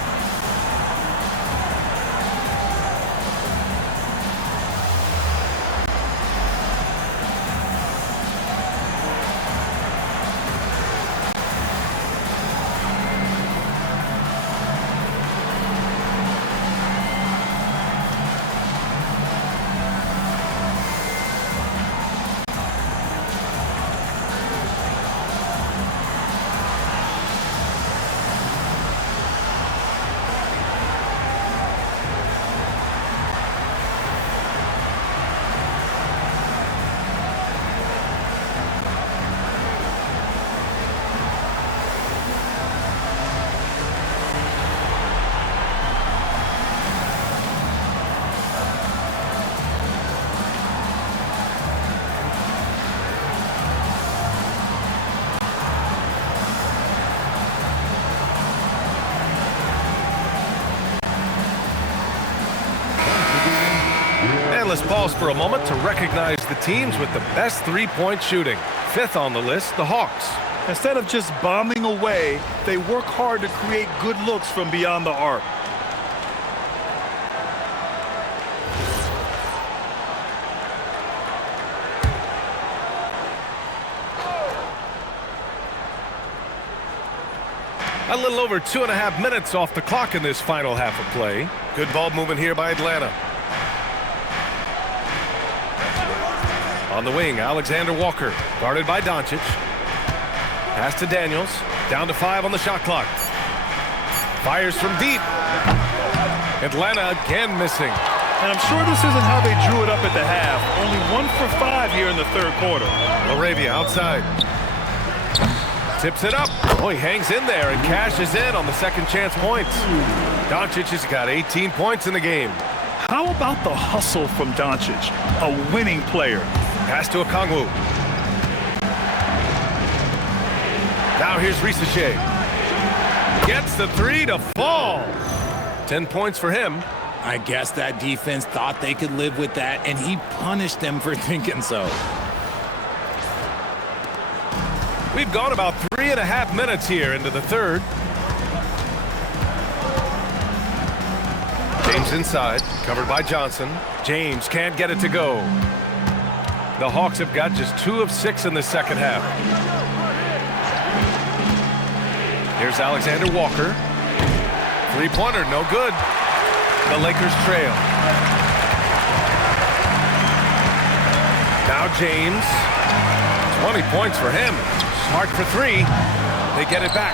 Let's pause for a moment to recognize the teams with the best three-point shooting. 5th on the list, the Hawks. Instead of just bombing away, they work hard to create good looks from beyond the arc. A little over 2.5 minutes off the clock in this final half of play. Good ball movement here by Atlanta. On the wing, Alexander Walker, guarded by Doncic. Pass to Daniels, down to 5 on the shot clock. Fires from deep. Atlanta again missing. And I'm sure this isn't how they drew it up at the half. Only 1 for 5 here in the 3rd quarter. Arabia outside. Tips it up. Oh, he hangs in there and cashes in on the second chance points. Doncic has got 18 points in the game. How about the hustle from Doncic, a winning player? Pass to Okongwu. Now here's Ricochet. Gets the 3 to fall. 10 points for him. I guess that defense thought they could live with that, and he punished them for thinking so. We've gone about 3.5 minutes here into the 3rd. James inside, covered by Johnson. James can't get it to go. The Hawks have got just 2 of 6 in the second half. Here's Alexander Walker. Three-pointer, no good. The Lakers trail. Now James. 20 points for him. Smart for 3. They get it back.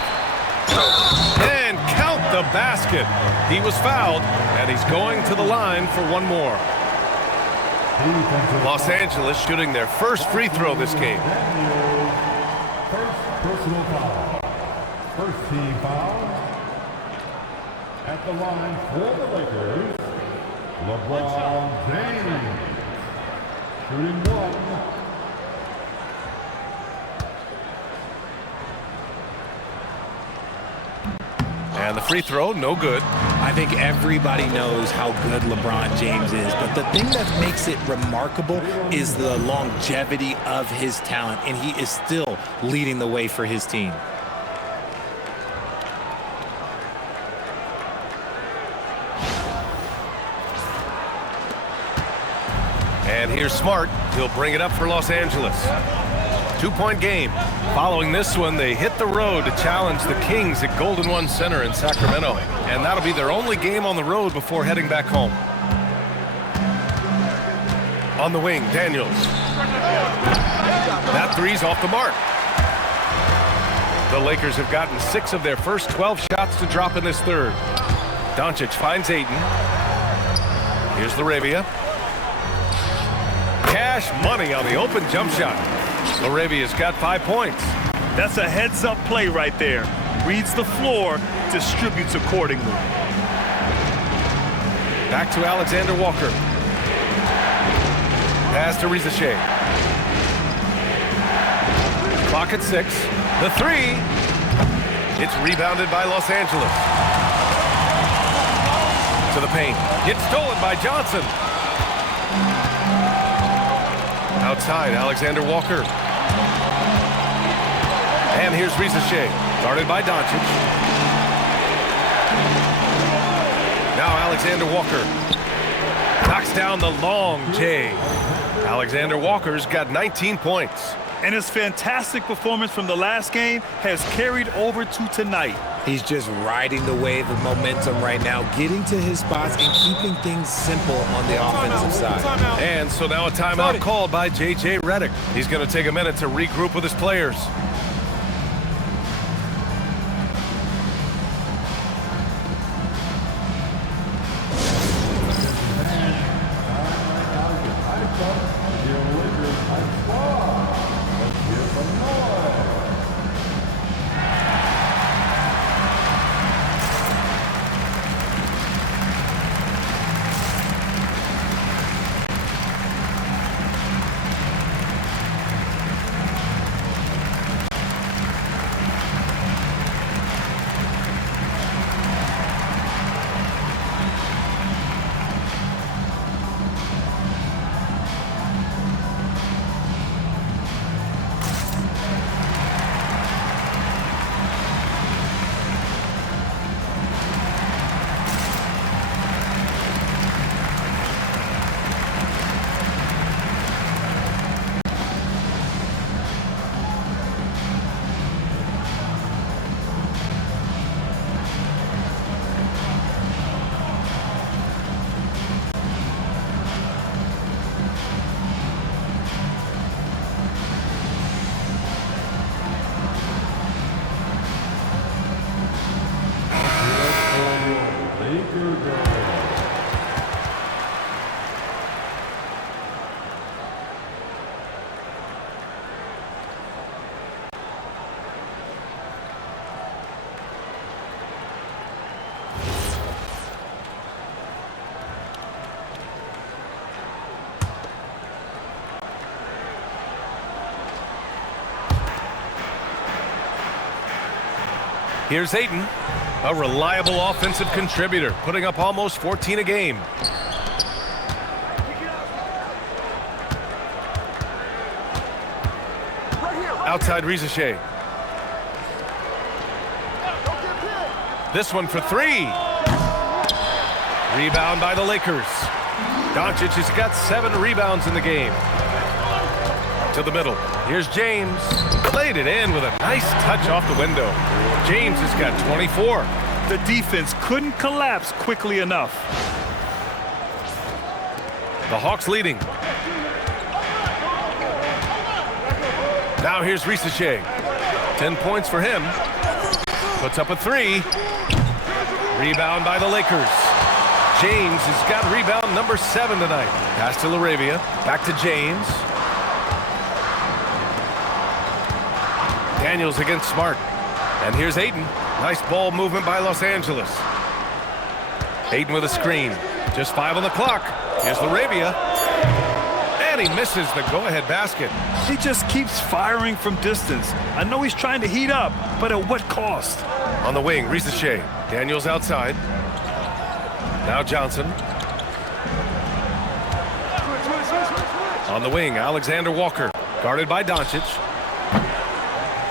And count the basket. He was fouled, and he's going to the line for one more. Los Angeles shooting their first free throw this game. First personal foul. First team foul. At the line for the Lakers, LeBron James. Shooting one. And the free throw, no good. I think everybody knows how good LeBron James is, but the thing that makes it remarkable is the longevity of his talent, and he is still leading the way for his team. And here's Smart. He'll bring it up for Los Angeles. 2-point game. Following this one, they hit the road to challenge the Kings at Golden One Center in Sacramento. And that'll be their only game on the road before heading back home. On the wing, Daniels. That three's off the mark. The Lakers have gotten 6 of their first 12 shots to drop in this third. Doncic finds Ayton. Here's Laravia. Cash money on the open jump shot. Laravia's got 5 points. That's a heads-up play right there. Reads the floor, distributes accordingly. Back to Alexander Walker. Pass to Rizachet. Clock at 6. The three. It's rebounded by Los Angeles. To the paint. It's stolen by Johnson. Outside, Alexander Walker. And here's Rizachet, guarded by Doncic. Now Alexander Walker knocks down the long J. Alexander Walker's got 19 points. And his fantastic performance from the last game has carried over to tonight. He's just riding the wave of momentum right now, getting to his spots and keeping things simple on the offensive side. And so now a timeout called by J.J. Redick. He's going to take a minute to regroup with his players. Here's Ayton, a reliable offensive contributor, putting up almost 14 a game. Outside Rizachet. This one for 3. Rebound by the Lakers. Doncic has got 7 rebounds in the game. To the middle. Here's James. Laid it in with a nice touch off the window. James has got 24. The defense couldn't collapse quickly enough. The Hawks leading. Now here's Rizachet. 10 points for him. Puts up a 3. Rebound by the Lakers. James has got rebound number 7 tonight. Pass to Laravia. Back to James. Daniels against Smart. And here's Ayton. Nice ball movement by Los Angeles. Ayton with a screen. Just 5 on the clock. Here's Laravia. And he misses the go-ahead basket. He just keeps firing from distance. I know he's trying to heat up, but at what cost? On the wing, Ricochet. Daniels outside. Now Johnson. On the wing, Alexander Walker. Guarded by Doncic.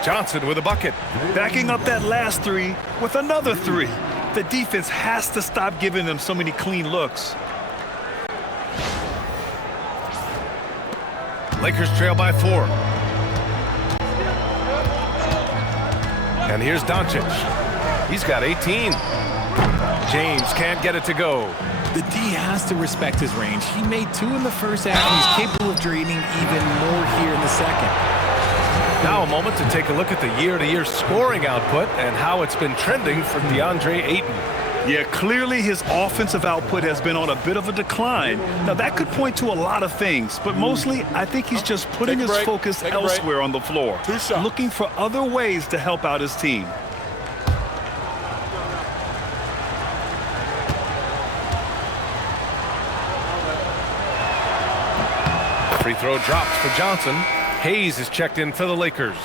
Johnson with a bucket. Backing up that last three with another three. The defense has to stop giving them so many clean looks. Lakers trail by 4. And here's Doncic. He's got 18. James can't get it to go. The D has to respect his range. He made 2 in the first half, and he's capable of draining even more here in the second. Now a moment to take a look at the year-to-year scoring output and how it's been trending for DeAndre Ayton. Yeah, clearly his offensive output has been on a bit of a decline. Now, that could point to a lot of things, but mostly I think he's just putting his focus elsewhere on the floor, looking for other ways to help out his team. Free throw dropped for Johnson. Hayes is checked in for the Lakers.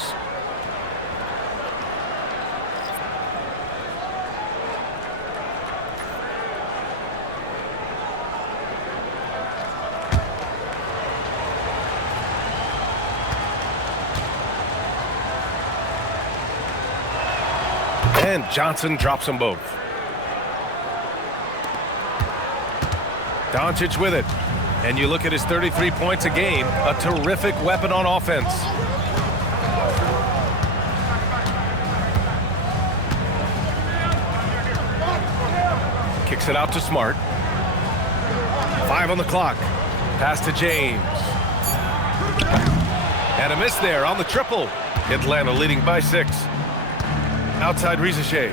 And Johnson drops them both. Doncic with it. And you look at his 33 points a game, a terrific weapon on offense. Kicks it out to Smart. 5 on the clock. Pass to James. And a miss there on the triple. Atlanta leading by 6. Outside Ricochet.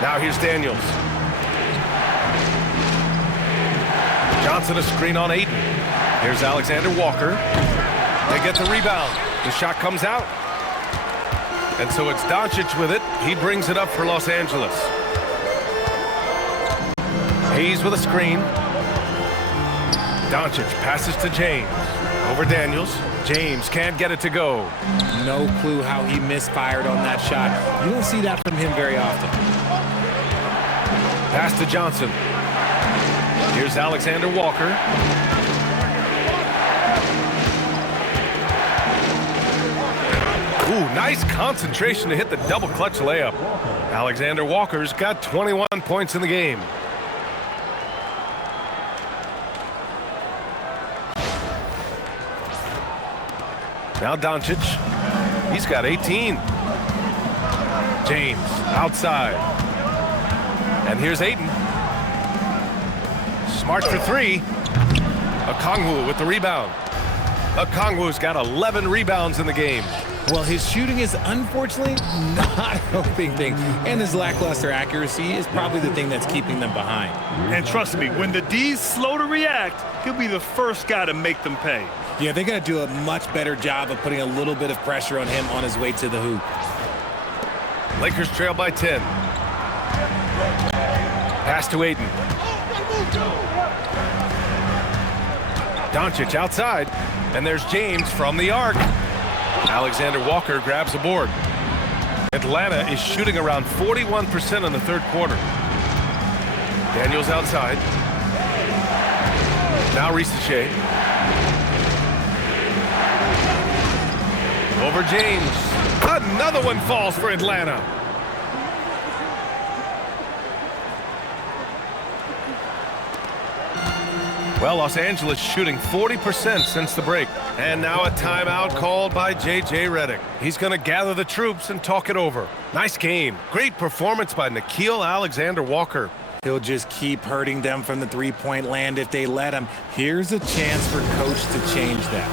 Now here's Daniels. Johnson a screen on Ayton. Here's Alexander Walker. They get the rebound. The shot comes out. And so it's Doncic with it. He brings it up for Los Angeles. Hayes with a screen. Doncic passes to James. Over Daniels. James can't get it to go. No clue how he misfired on that shot. You don't see that from him very often. Pass to Johnson. Here's Alexander Walker. Ooh, nice concentration to hit the double clutch layup. Alexander Walker's got 21 points in the game. Now Doncic. He's got 18. James outside. And here's Ayton. Smart for 3. Okongwu with the rebound. Okongwu's got 11 rebounds in the game. Well, his shooting is unfortunately not a helping thing, and his lackluster accuracy is probably the thing that's keeping them behind. And trust me, when the D's slow to react, he'll be the first guy to make them pay. Yeah, they got to do a much better job of putting a little bit of pressure on him on his way to the hoop. Lakers trail by 10. Pass to Ayton. Doncic outside, and there's James from the arc. Alexander Walker grabs the board. Atlanta is shooting around 41% in the third quarter. Daniels outside. Now Ricochet. Over James. Another one falls for Atlanta. Well, Los Angeles shooting 40% since the break. And now a timeout called by J.J. Redick. He's going to gather the troops and talk it over. Nice game. Great performance by Nickeil Alexander-Walker. He'll just keep hurting them from the three-point land if they let him. Here's a chance for Coach to change that.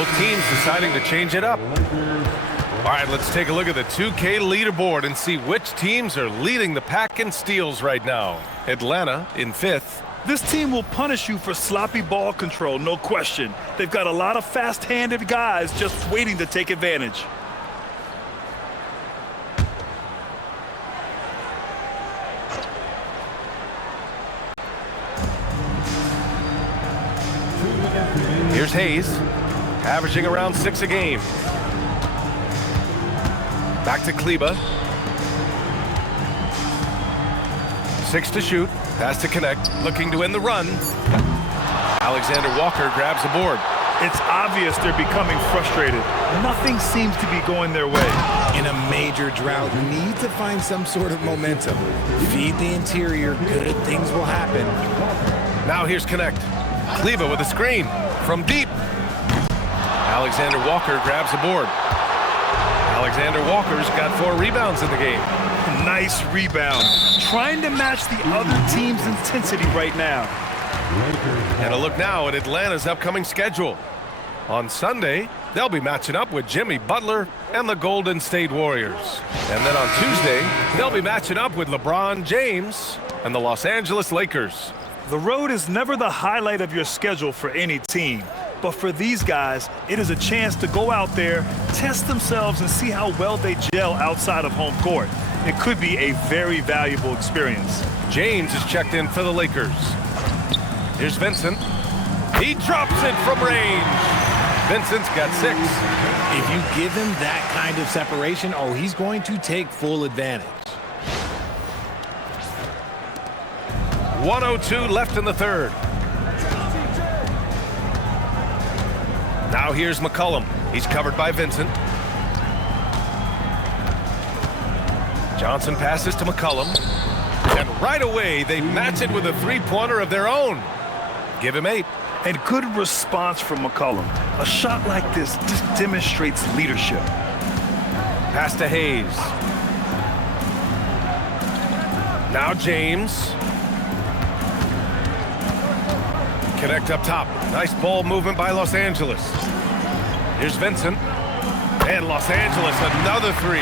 Both teams deciding to change it up. All right, let's take a look at the 2K leaderboard and see which teams are leading the pack in steals right now. Atlanta in 5th. This team will punish you for sloppy ball control, no question. They've got a lot of fast-handed guys just waiting to take advantage. Here's Hayes, averaging around 6 a game. Back to Kleba. 6 to shoot. Pass to connect. Looking to win the run. Alexander Walker grabs the board. It's obvious they're becoming frustrated. Nothing seems to be going their way. In a major drought, need to find some sort of momentum. Feed the interior, good things will happen. Now here's connect. Kleba with a screen from deep. Alexander Walker grabs the board. Alexander Walker's got 4 rebounds in the game. Nice rebound. Trying to match the other team's intensity right now. And a look now at Atlanta's upcoming schedule. On Sunday, they'll be matching up with Jimmy Butler and the Golden State Warriors. And then on Tuesday, they'll be matching up with LeBron James and the Los Angeles Lakers. The road is never the highlight of your schedule for any team. But for these guys, it is a chance to go out there, test themselves, and see how well they gel outside of home court. It could be a very valuable experience. James is checked in for the Lakers. Here's Vincent. He drops it from range. Vincent's got 6. If you give him that kind of separation, oh, he's going to take full advantage. 1:02 left in the third. Now here's McCollum. He's covered by Vincent. Johnson passes to McCollum. And right away, they match it with a three-pointer of their own. Give him 8. And good response from McCollum. A shot like this just demonstrates leadership. Pass to Hayes. Now James. Connect up top. Nice ball movement by Los Angeles. Here's Vincent. And Los Angeles, another 3.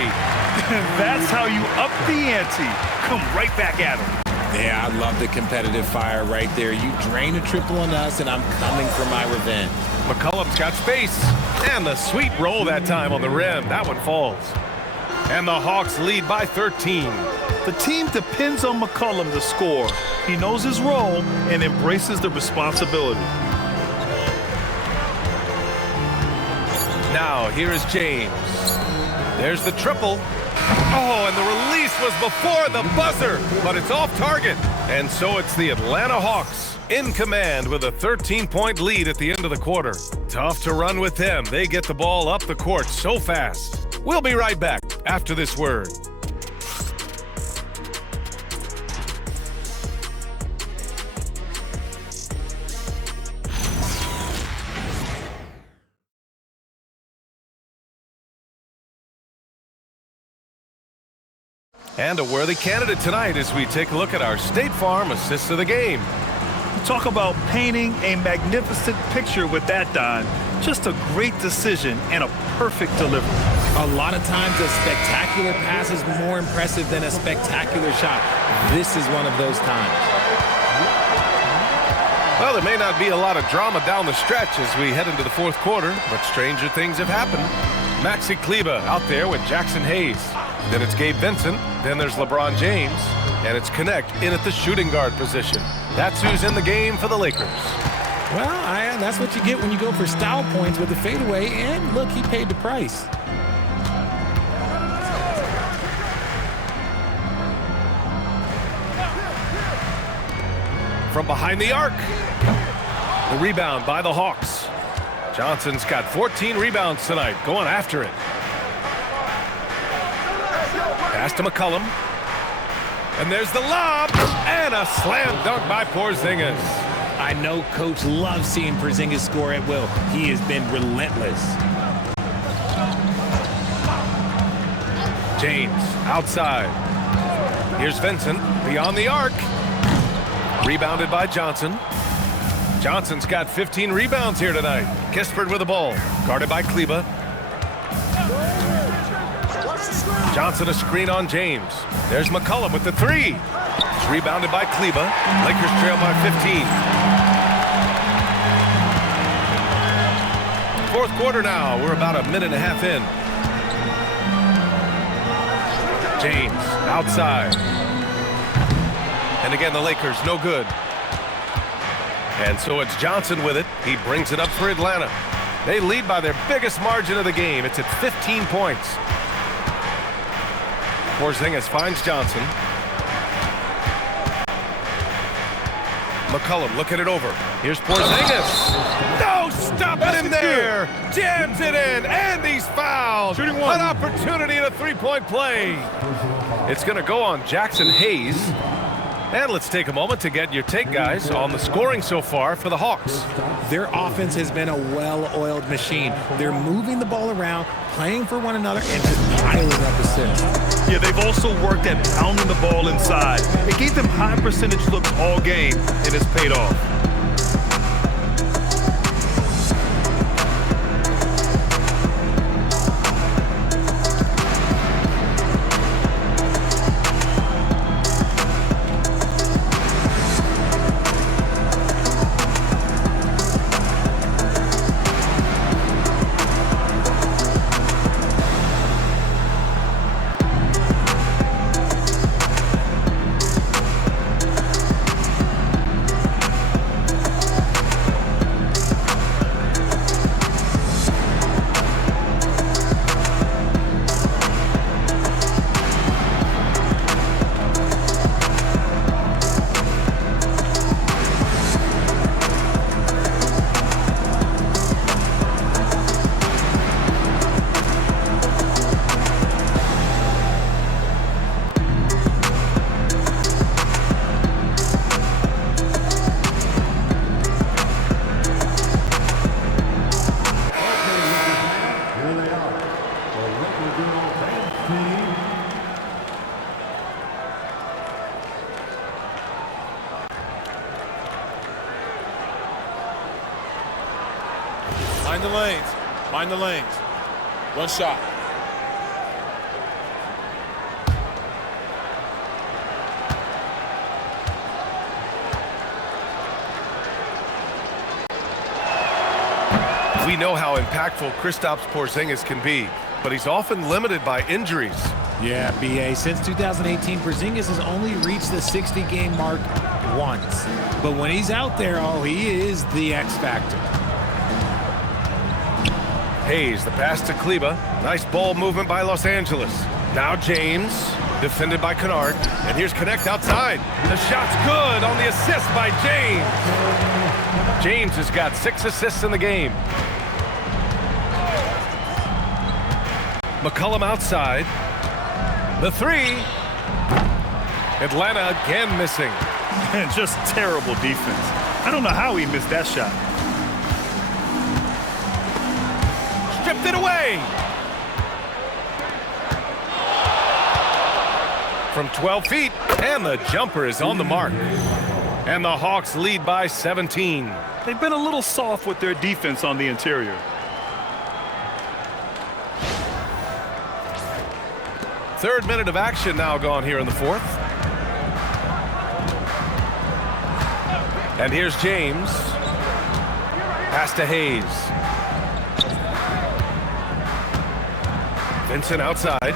That's how you up the ante. Come right back at him. Yeah, I love the competitive fire right there. You drain a triple on us, and I'm coming for my revenge. McCollum's got space. And the sweet roll that time on the rim. That one falls. And the Hawks lead by 13. The team depends on McCollum to score. He knows his role and embraces the responsibility. Now, here is James. There's the triple. Oh, and the release was before the buzzer, but it's off target. And so it's the Atlanta Hawks in command with a 13-point lead at the end of the quarter. Tough to run with them. They get the ball up the court so fast. We'll be right back after this word. And a worthy candidate tonight as we take a look at our State Farm Assist of the Game. Talk about painting a magnificent picture with that, Don. Just a great decision and a perfect delivery. A lot of times a spectacular pass is more impressive than a spectacular shot. This is one of those times. Well, there may not be a lot of drama down the stretch as we head into the fourth quarter, but stranger things have happened. Maxi Kleba out there with Jackson Hayes. Then it's Gabe Vincent. Then there's LeBron James. And it's Connect in at the shooting guard position. That's who's in the game for the Lakers. Well, that's what you get when you go for style points with the fadeaway. And look, he paid the price. From behind the arc. The rebound by the Hawks. Johnson's got 14 rebounds tonight, going after it. Pass to McCollum. And there's the lob. And a slam dunk by Porzingis. I know Coach loves seeing Porzingis score at will. He has been relentless. James outside. Here's Vincent beyond the arc. Rebounded by Johnson. Johnson's got 15 rebounds here tonight. Kispert with the ball. Guarded by Kleba. Johnson a screen on James. There's McCollum with the three. It's rebounded by Kleba. Lakers trail by 15. Fourth quarter now. We're about a minute and a half in. James outside. And again, the Lakers no good. And so it's Johnson with it. He brings it up for Atlanta. They lead by their biggest margin of the game. It's at 15 points. Porzingis finds Johnson. McCollum looking it over. Here's Porzingis. No, stop it in there. Jams it in, and he's fouled. Shooting one. An opportunity in a three-point play. It's going to go on Jackson Hayes. And let's take a moment to get your take, guys, on the scoring so far for the Hawks. Their offense has been a well-oiled machine. They're moving the ball around, playing for one another, and just piling up assists. Yeah, they've also worked at pounding the ball inside. It gave them high percentage looks all game, and it's paid off. Find the lanes. Find the lanes. One shot. We know how impactful Kristaps Porzingis can be, but he's often limited by injuries. Yeah, B.A. Since 2018, Porzingis has only reached the 60-game mark once. But when he's out there, oh, he is the X factor. Hayes, the pass to Kleba. Nice ball movement by Los Angeles. Now James, defended by Kennard. And here's Connect outside. The shot's good on the assist by James. James has got 6 assists in the game. McCollum outside. The three. Atlanta again missing. And just terrible defense. I don't know how he missed that shot. Stripped it away. From 12 feet, and the jumper is on the mark. And the Hawks lead by 17. They've been a little soft with their defense on the interior. Third minute of action now gone here in the fourth. And here's James. Pass to Hayes. Vincent outside.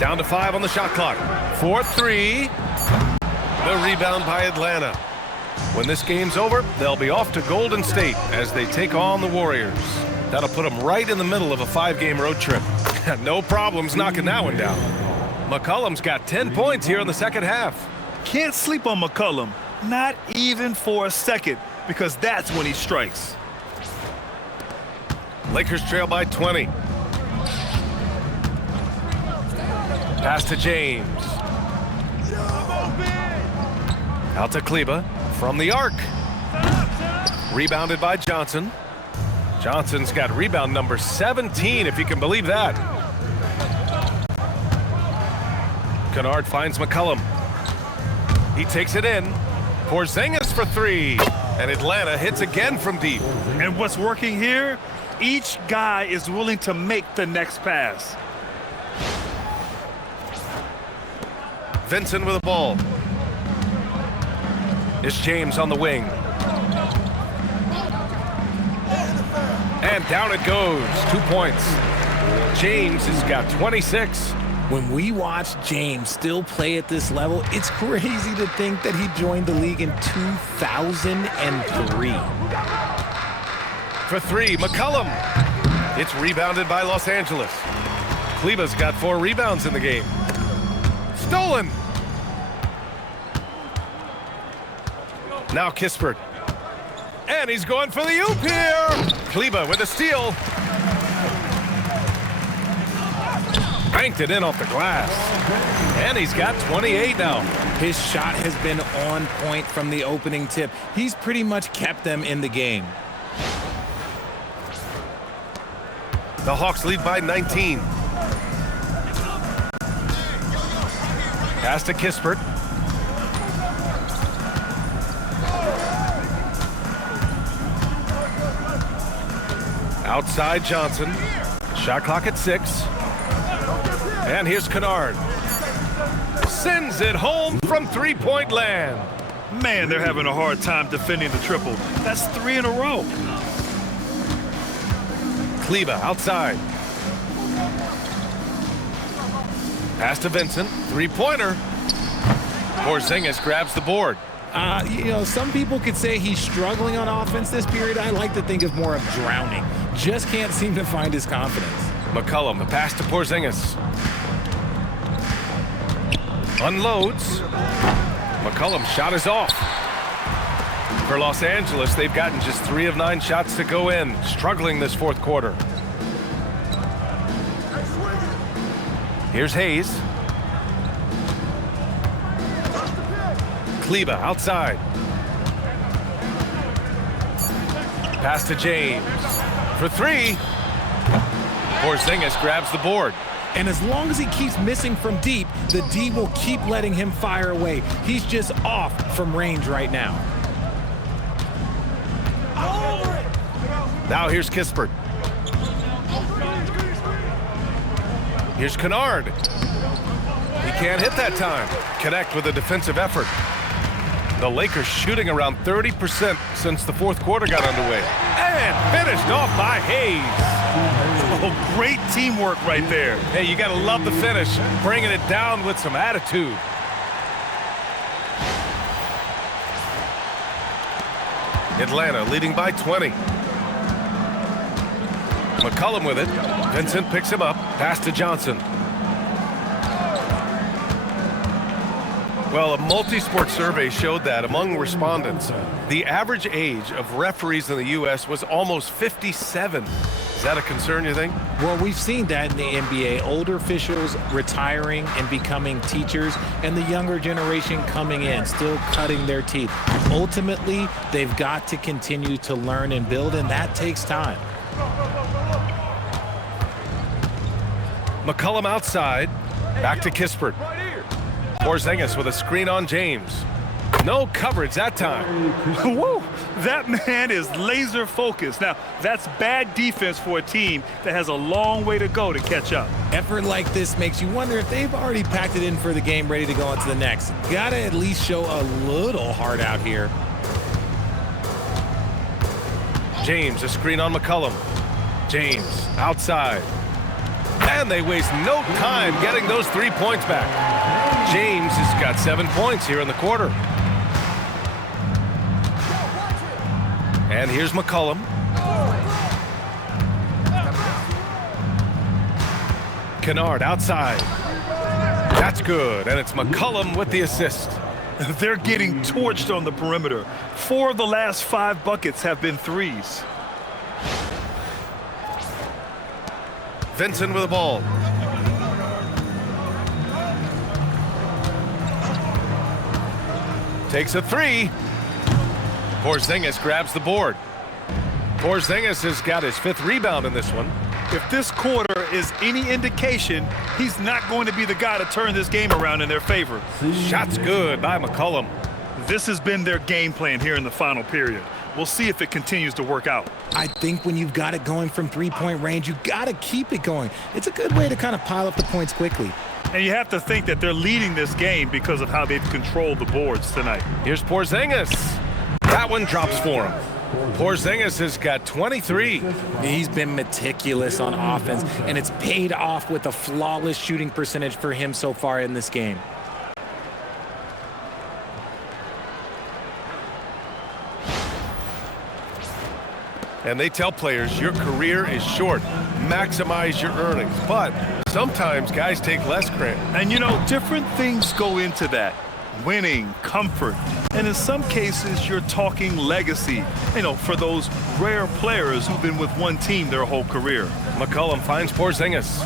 Down to 5 on the shot clock. 4-3. The rebound by Atlanta. When this game's over, they'll be off to Golden State as they take on the Warriors. That'll put them right in the middle of a 5-game road trip. No problems knocking that one down. McCollum's got 10 points here in the second half. Can't sleep on McCollum, not even for a second, because that's when he strikes. Lakers trail by 20. Pass to James. Out to Kleba from the arc. Rebounded by Johnson. Johnson's got rebound number 17, if you can believe that. Kennard finds McCollum. He takes it in. Porzingis for three. And Atlanta hits again from deep. And what's working here? Each guy is willing to make the next pass. Vincent with the ball. It's James on the wing. And down it goes. 2 points. James has got 26. When we watch James still play at this level, it's crazy to think that he joined the league in 2003. For three, McCollum. It's rebounded by Los Angeles. Kleba's got 4 rebounds in the game. Stolen. Now Kispert. And he's going for the oop here. Kleba with a steal. Banked it in off the glass. And he's got 28 now. His shot has been on point from the opening tip. He's pretty much kept them in the game. The Hawks lead by 19. Pass to Kispert. Outside Johnson. Shot clock at 6. And here's Kennard. Sends it home from three-point land. Man, they're having a hard time defending the triple. That's 3 in a row. Kleba outside. Pass to Vincent. Three-pointer. Porzingis grabs the board. You know, some people could say he's struggling on offense this period. I like to think of more of drowning. Just can't seem to find his confidence. McCollum, the pass to Porzingis. Unloads. McCollum's shot is off. For Los Angeles, they've gotten just 3 of 9 shots to go in. Struggling this fourth quarter. Here's Hayes. Kleba outside. Pass to James. For 3. Porzingis grabs the board. And as long as he keeps missing from deep, the D will keep letting him fire away. He's just off from range right now. Now here's Kispert. Here's Kennard. He can't hit that time. Connect with a defensive effort. The Lakers shooting around 30% since the fourth quarter got underway. And finished off by Hayes. Oh, great teamwork right there. Hey, you got to love the finish. Bringing it down with some attitude. Atlanta leading by 20. McCollum with it. Vincent picks him up. Pass to Johnson. Well, a multi-sport survey showed that among respondents, the average age of referees in the U.S. was almost 57. Is that a concern, you think? Well, we've seen that in the NBA. Older officials retiring and becoming teachers, and the younger generation coming in, still cutting their teeth. Ultimately, they've got to continue to learn and build, and that takes time. McCollum outside. Back to Kispert. Porzingis with a screen on James. No coverage that time. Woo! That man is laser focused. Now, that's bad defense for a team that has a long way to go to catch up. Effort like this makes you wonder if they've already packed it in for the game, ready to go on to the next. Gotta at least show a little heart out here. James, a screen on McCollum. James outside. And they waste no time getting those 3 points back. James has got 7 points here in the quarter. And here's McCollum. Kennard outside. That's good, and it's McCollum with the assist. They're getting torched on the perimeter. 4 of the last 5 buckets have been threes. Vincent with the ball. Takes a 3. Porzingis grabs the board. Porzingis has got his 5th rebound in this one. If this quarter is any indication, he's not going to be the guy to turn this game around in their favor. Shot's good by McCollum. This has been their game plan here in the final period. We'll see if it continues to work out. I think when you've got it going from three-point range, you got to keep it going. It's a good way to kind of pile up the points quickly. And you have to think that they're leading this game because of how they've controlled the boards tonight. Here's Porzingis. That one drops for him. Porzingis has got 23. He's been meticulous on offense, and it's paid off with a flawless shooting percentage for him so far in this game. And they tell players your career is short. Maximize your earnings. But sometimes guys take less credit. And you know, different things go into that. Winning, comfort, and in some cases, you're talking legacy. You know, for those rare players who've been with one team their whole career. McCollum finds Porzingis.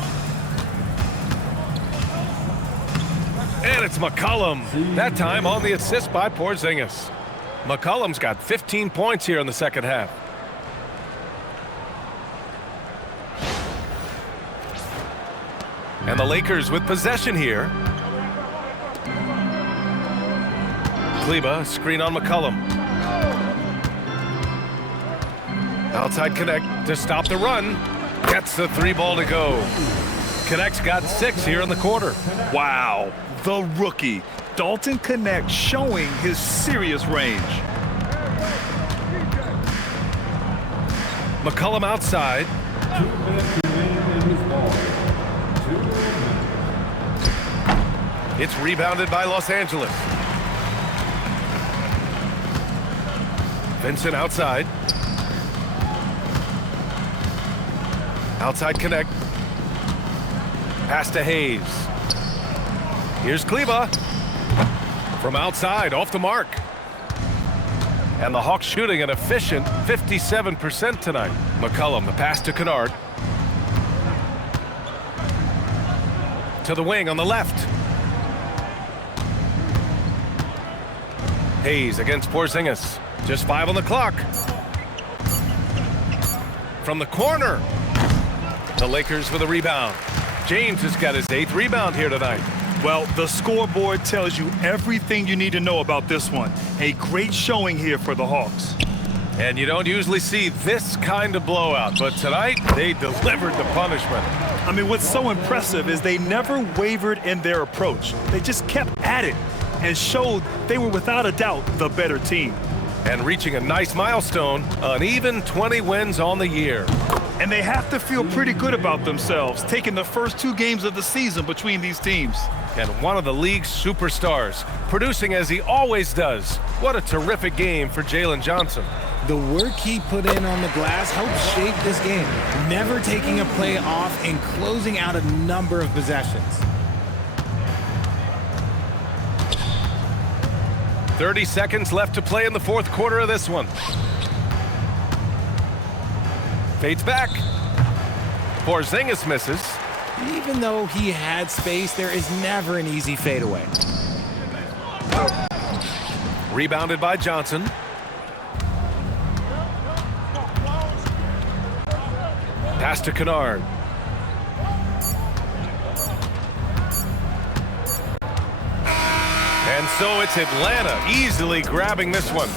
And it's McCollum. That time on the assist by Porzingis. McCollum's got 15 points here in the second half. And the Lakers with possession here. Kleba, screen on McCollum. Outside Connect to stop the run. Gets the three ball to go. Connect's got 6 here in the quarter. Wow, the rookie. Dalton Connect showing his serious range. McCollum outside. It's rebounded by Los Angeles. Vincent outside. Outside Connect. Pass to Hayes. Here's Kleba. From outside, off the mark. And the Hawks shooting an efficient 57% tonight. McCollum, the pass to Kennard. To the wing on the left. Hayes against Porzingis. Just 5 on the clock. From the corner. The Lakers with a rebound. James has got his 8th rebound here tonight. Well, the scoreboard tells you everything you need to know about this one. A great showing here for the Hawks. And you don't usually see this kind of blowout, but tonight they delivered the punishment. I mean, what's so impressive is they never wavered in their approach. They just kept at it and showed they were without a doubt the better team. And reaching a nice milestone, an even 20 wins on the year. And they have to feel pretty good about themselves, taking the first 2 games of the season between these teams. And one of the league's superstars, producing as he always does. What a terrific game for Jalen Johnson. The work he put in on the glass helped shape this game, never taking a play off and closing out a number of possessions. 30 seconds left to play in the 4th quarter of this one. Fades back. Porzingis misses. Even though he had space, there is never an easy fadeaway. Rebounded by Johnson. Pass to Kennard. And so it's Atlanta easily grabbing this one.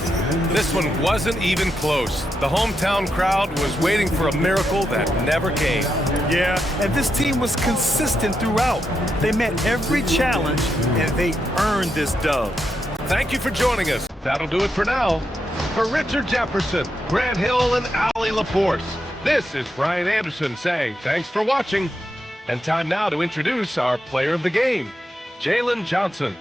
This one wasn't even close. The hometown crowd was waiting for a miracle that never came. Yeah, and this team was consistent throughout. They met every challenge, and they earned this dub. Thank you for joining us. That'll do it for now. For Richard Jefferson, Grant Hill, and Allie LaForce, this is Brian Anderson saying thanks for watching. And time now to introduce our player of the game, Jalen Johnson.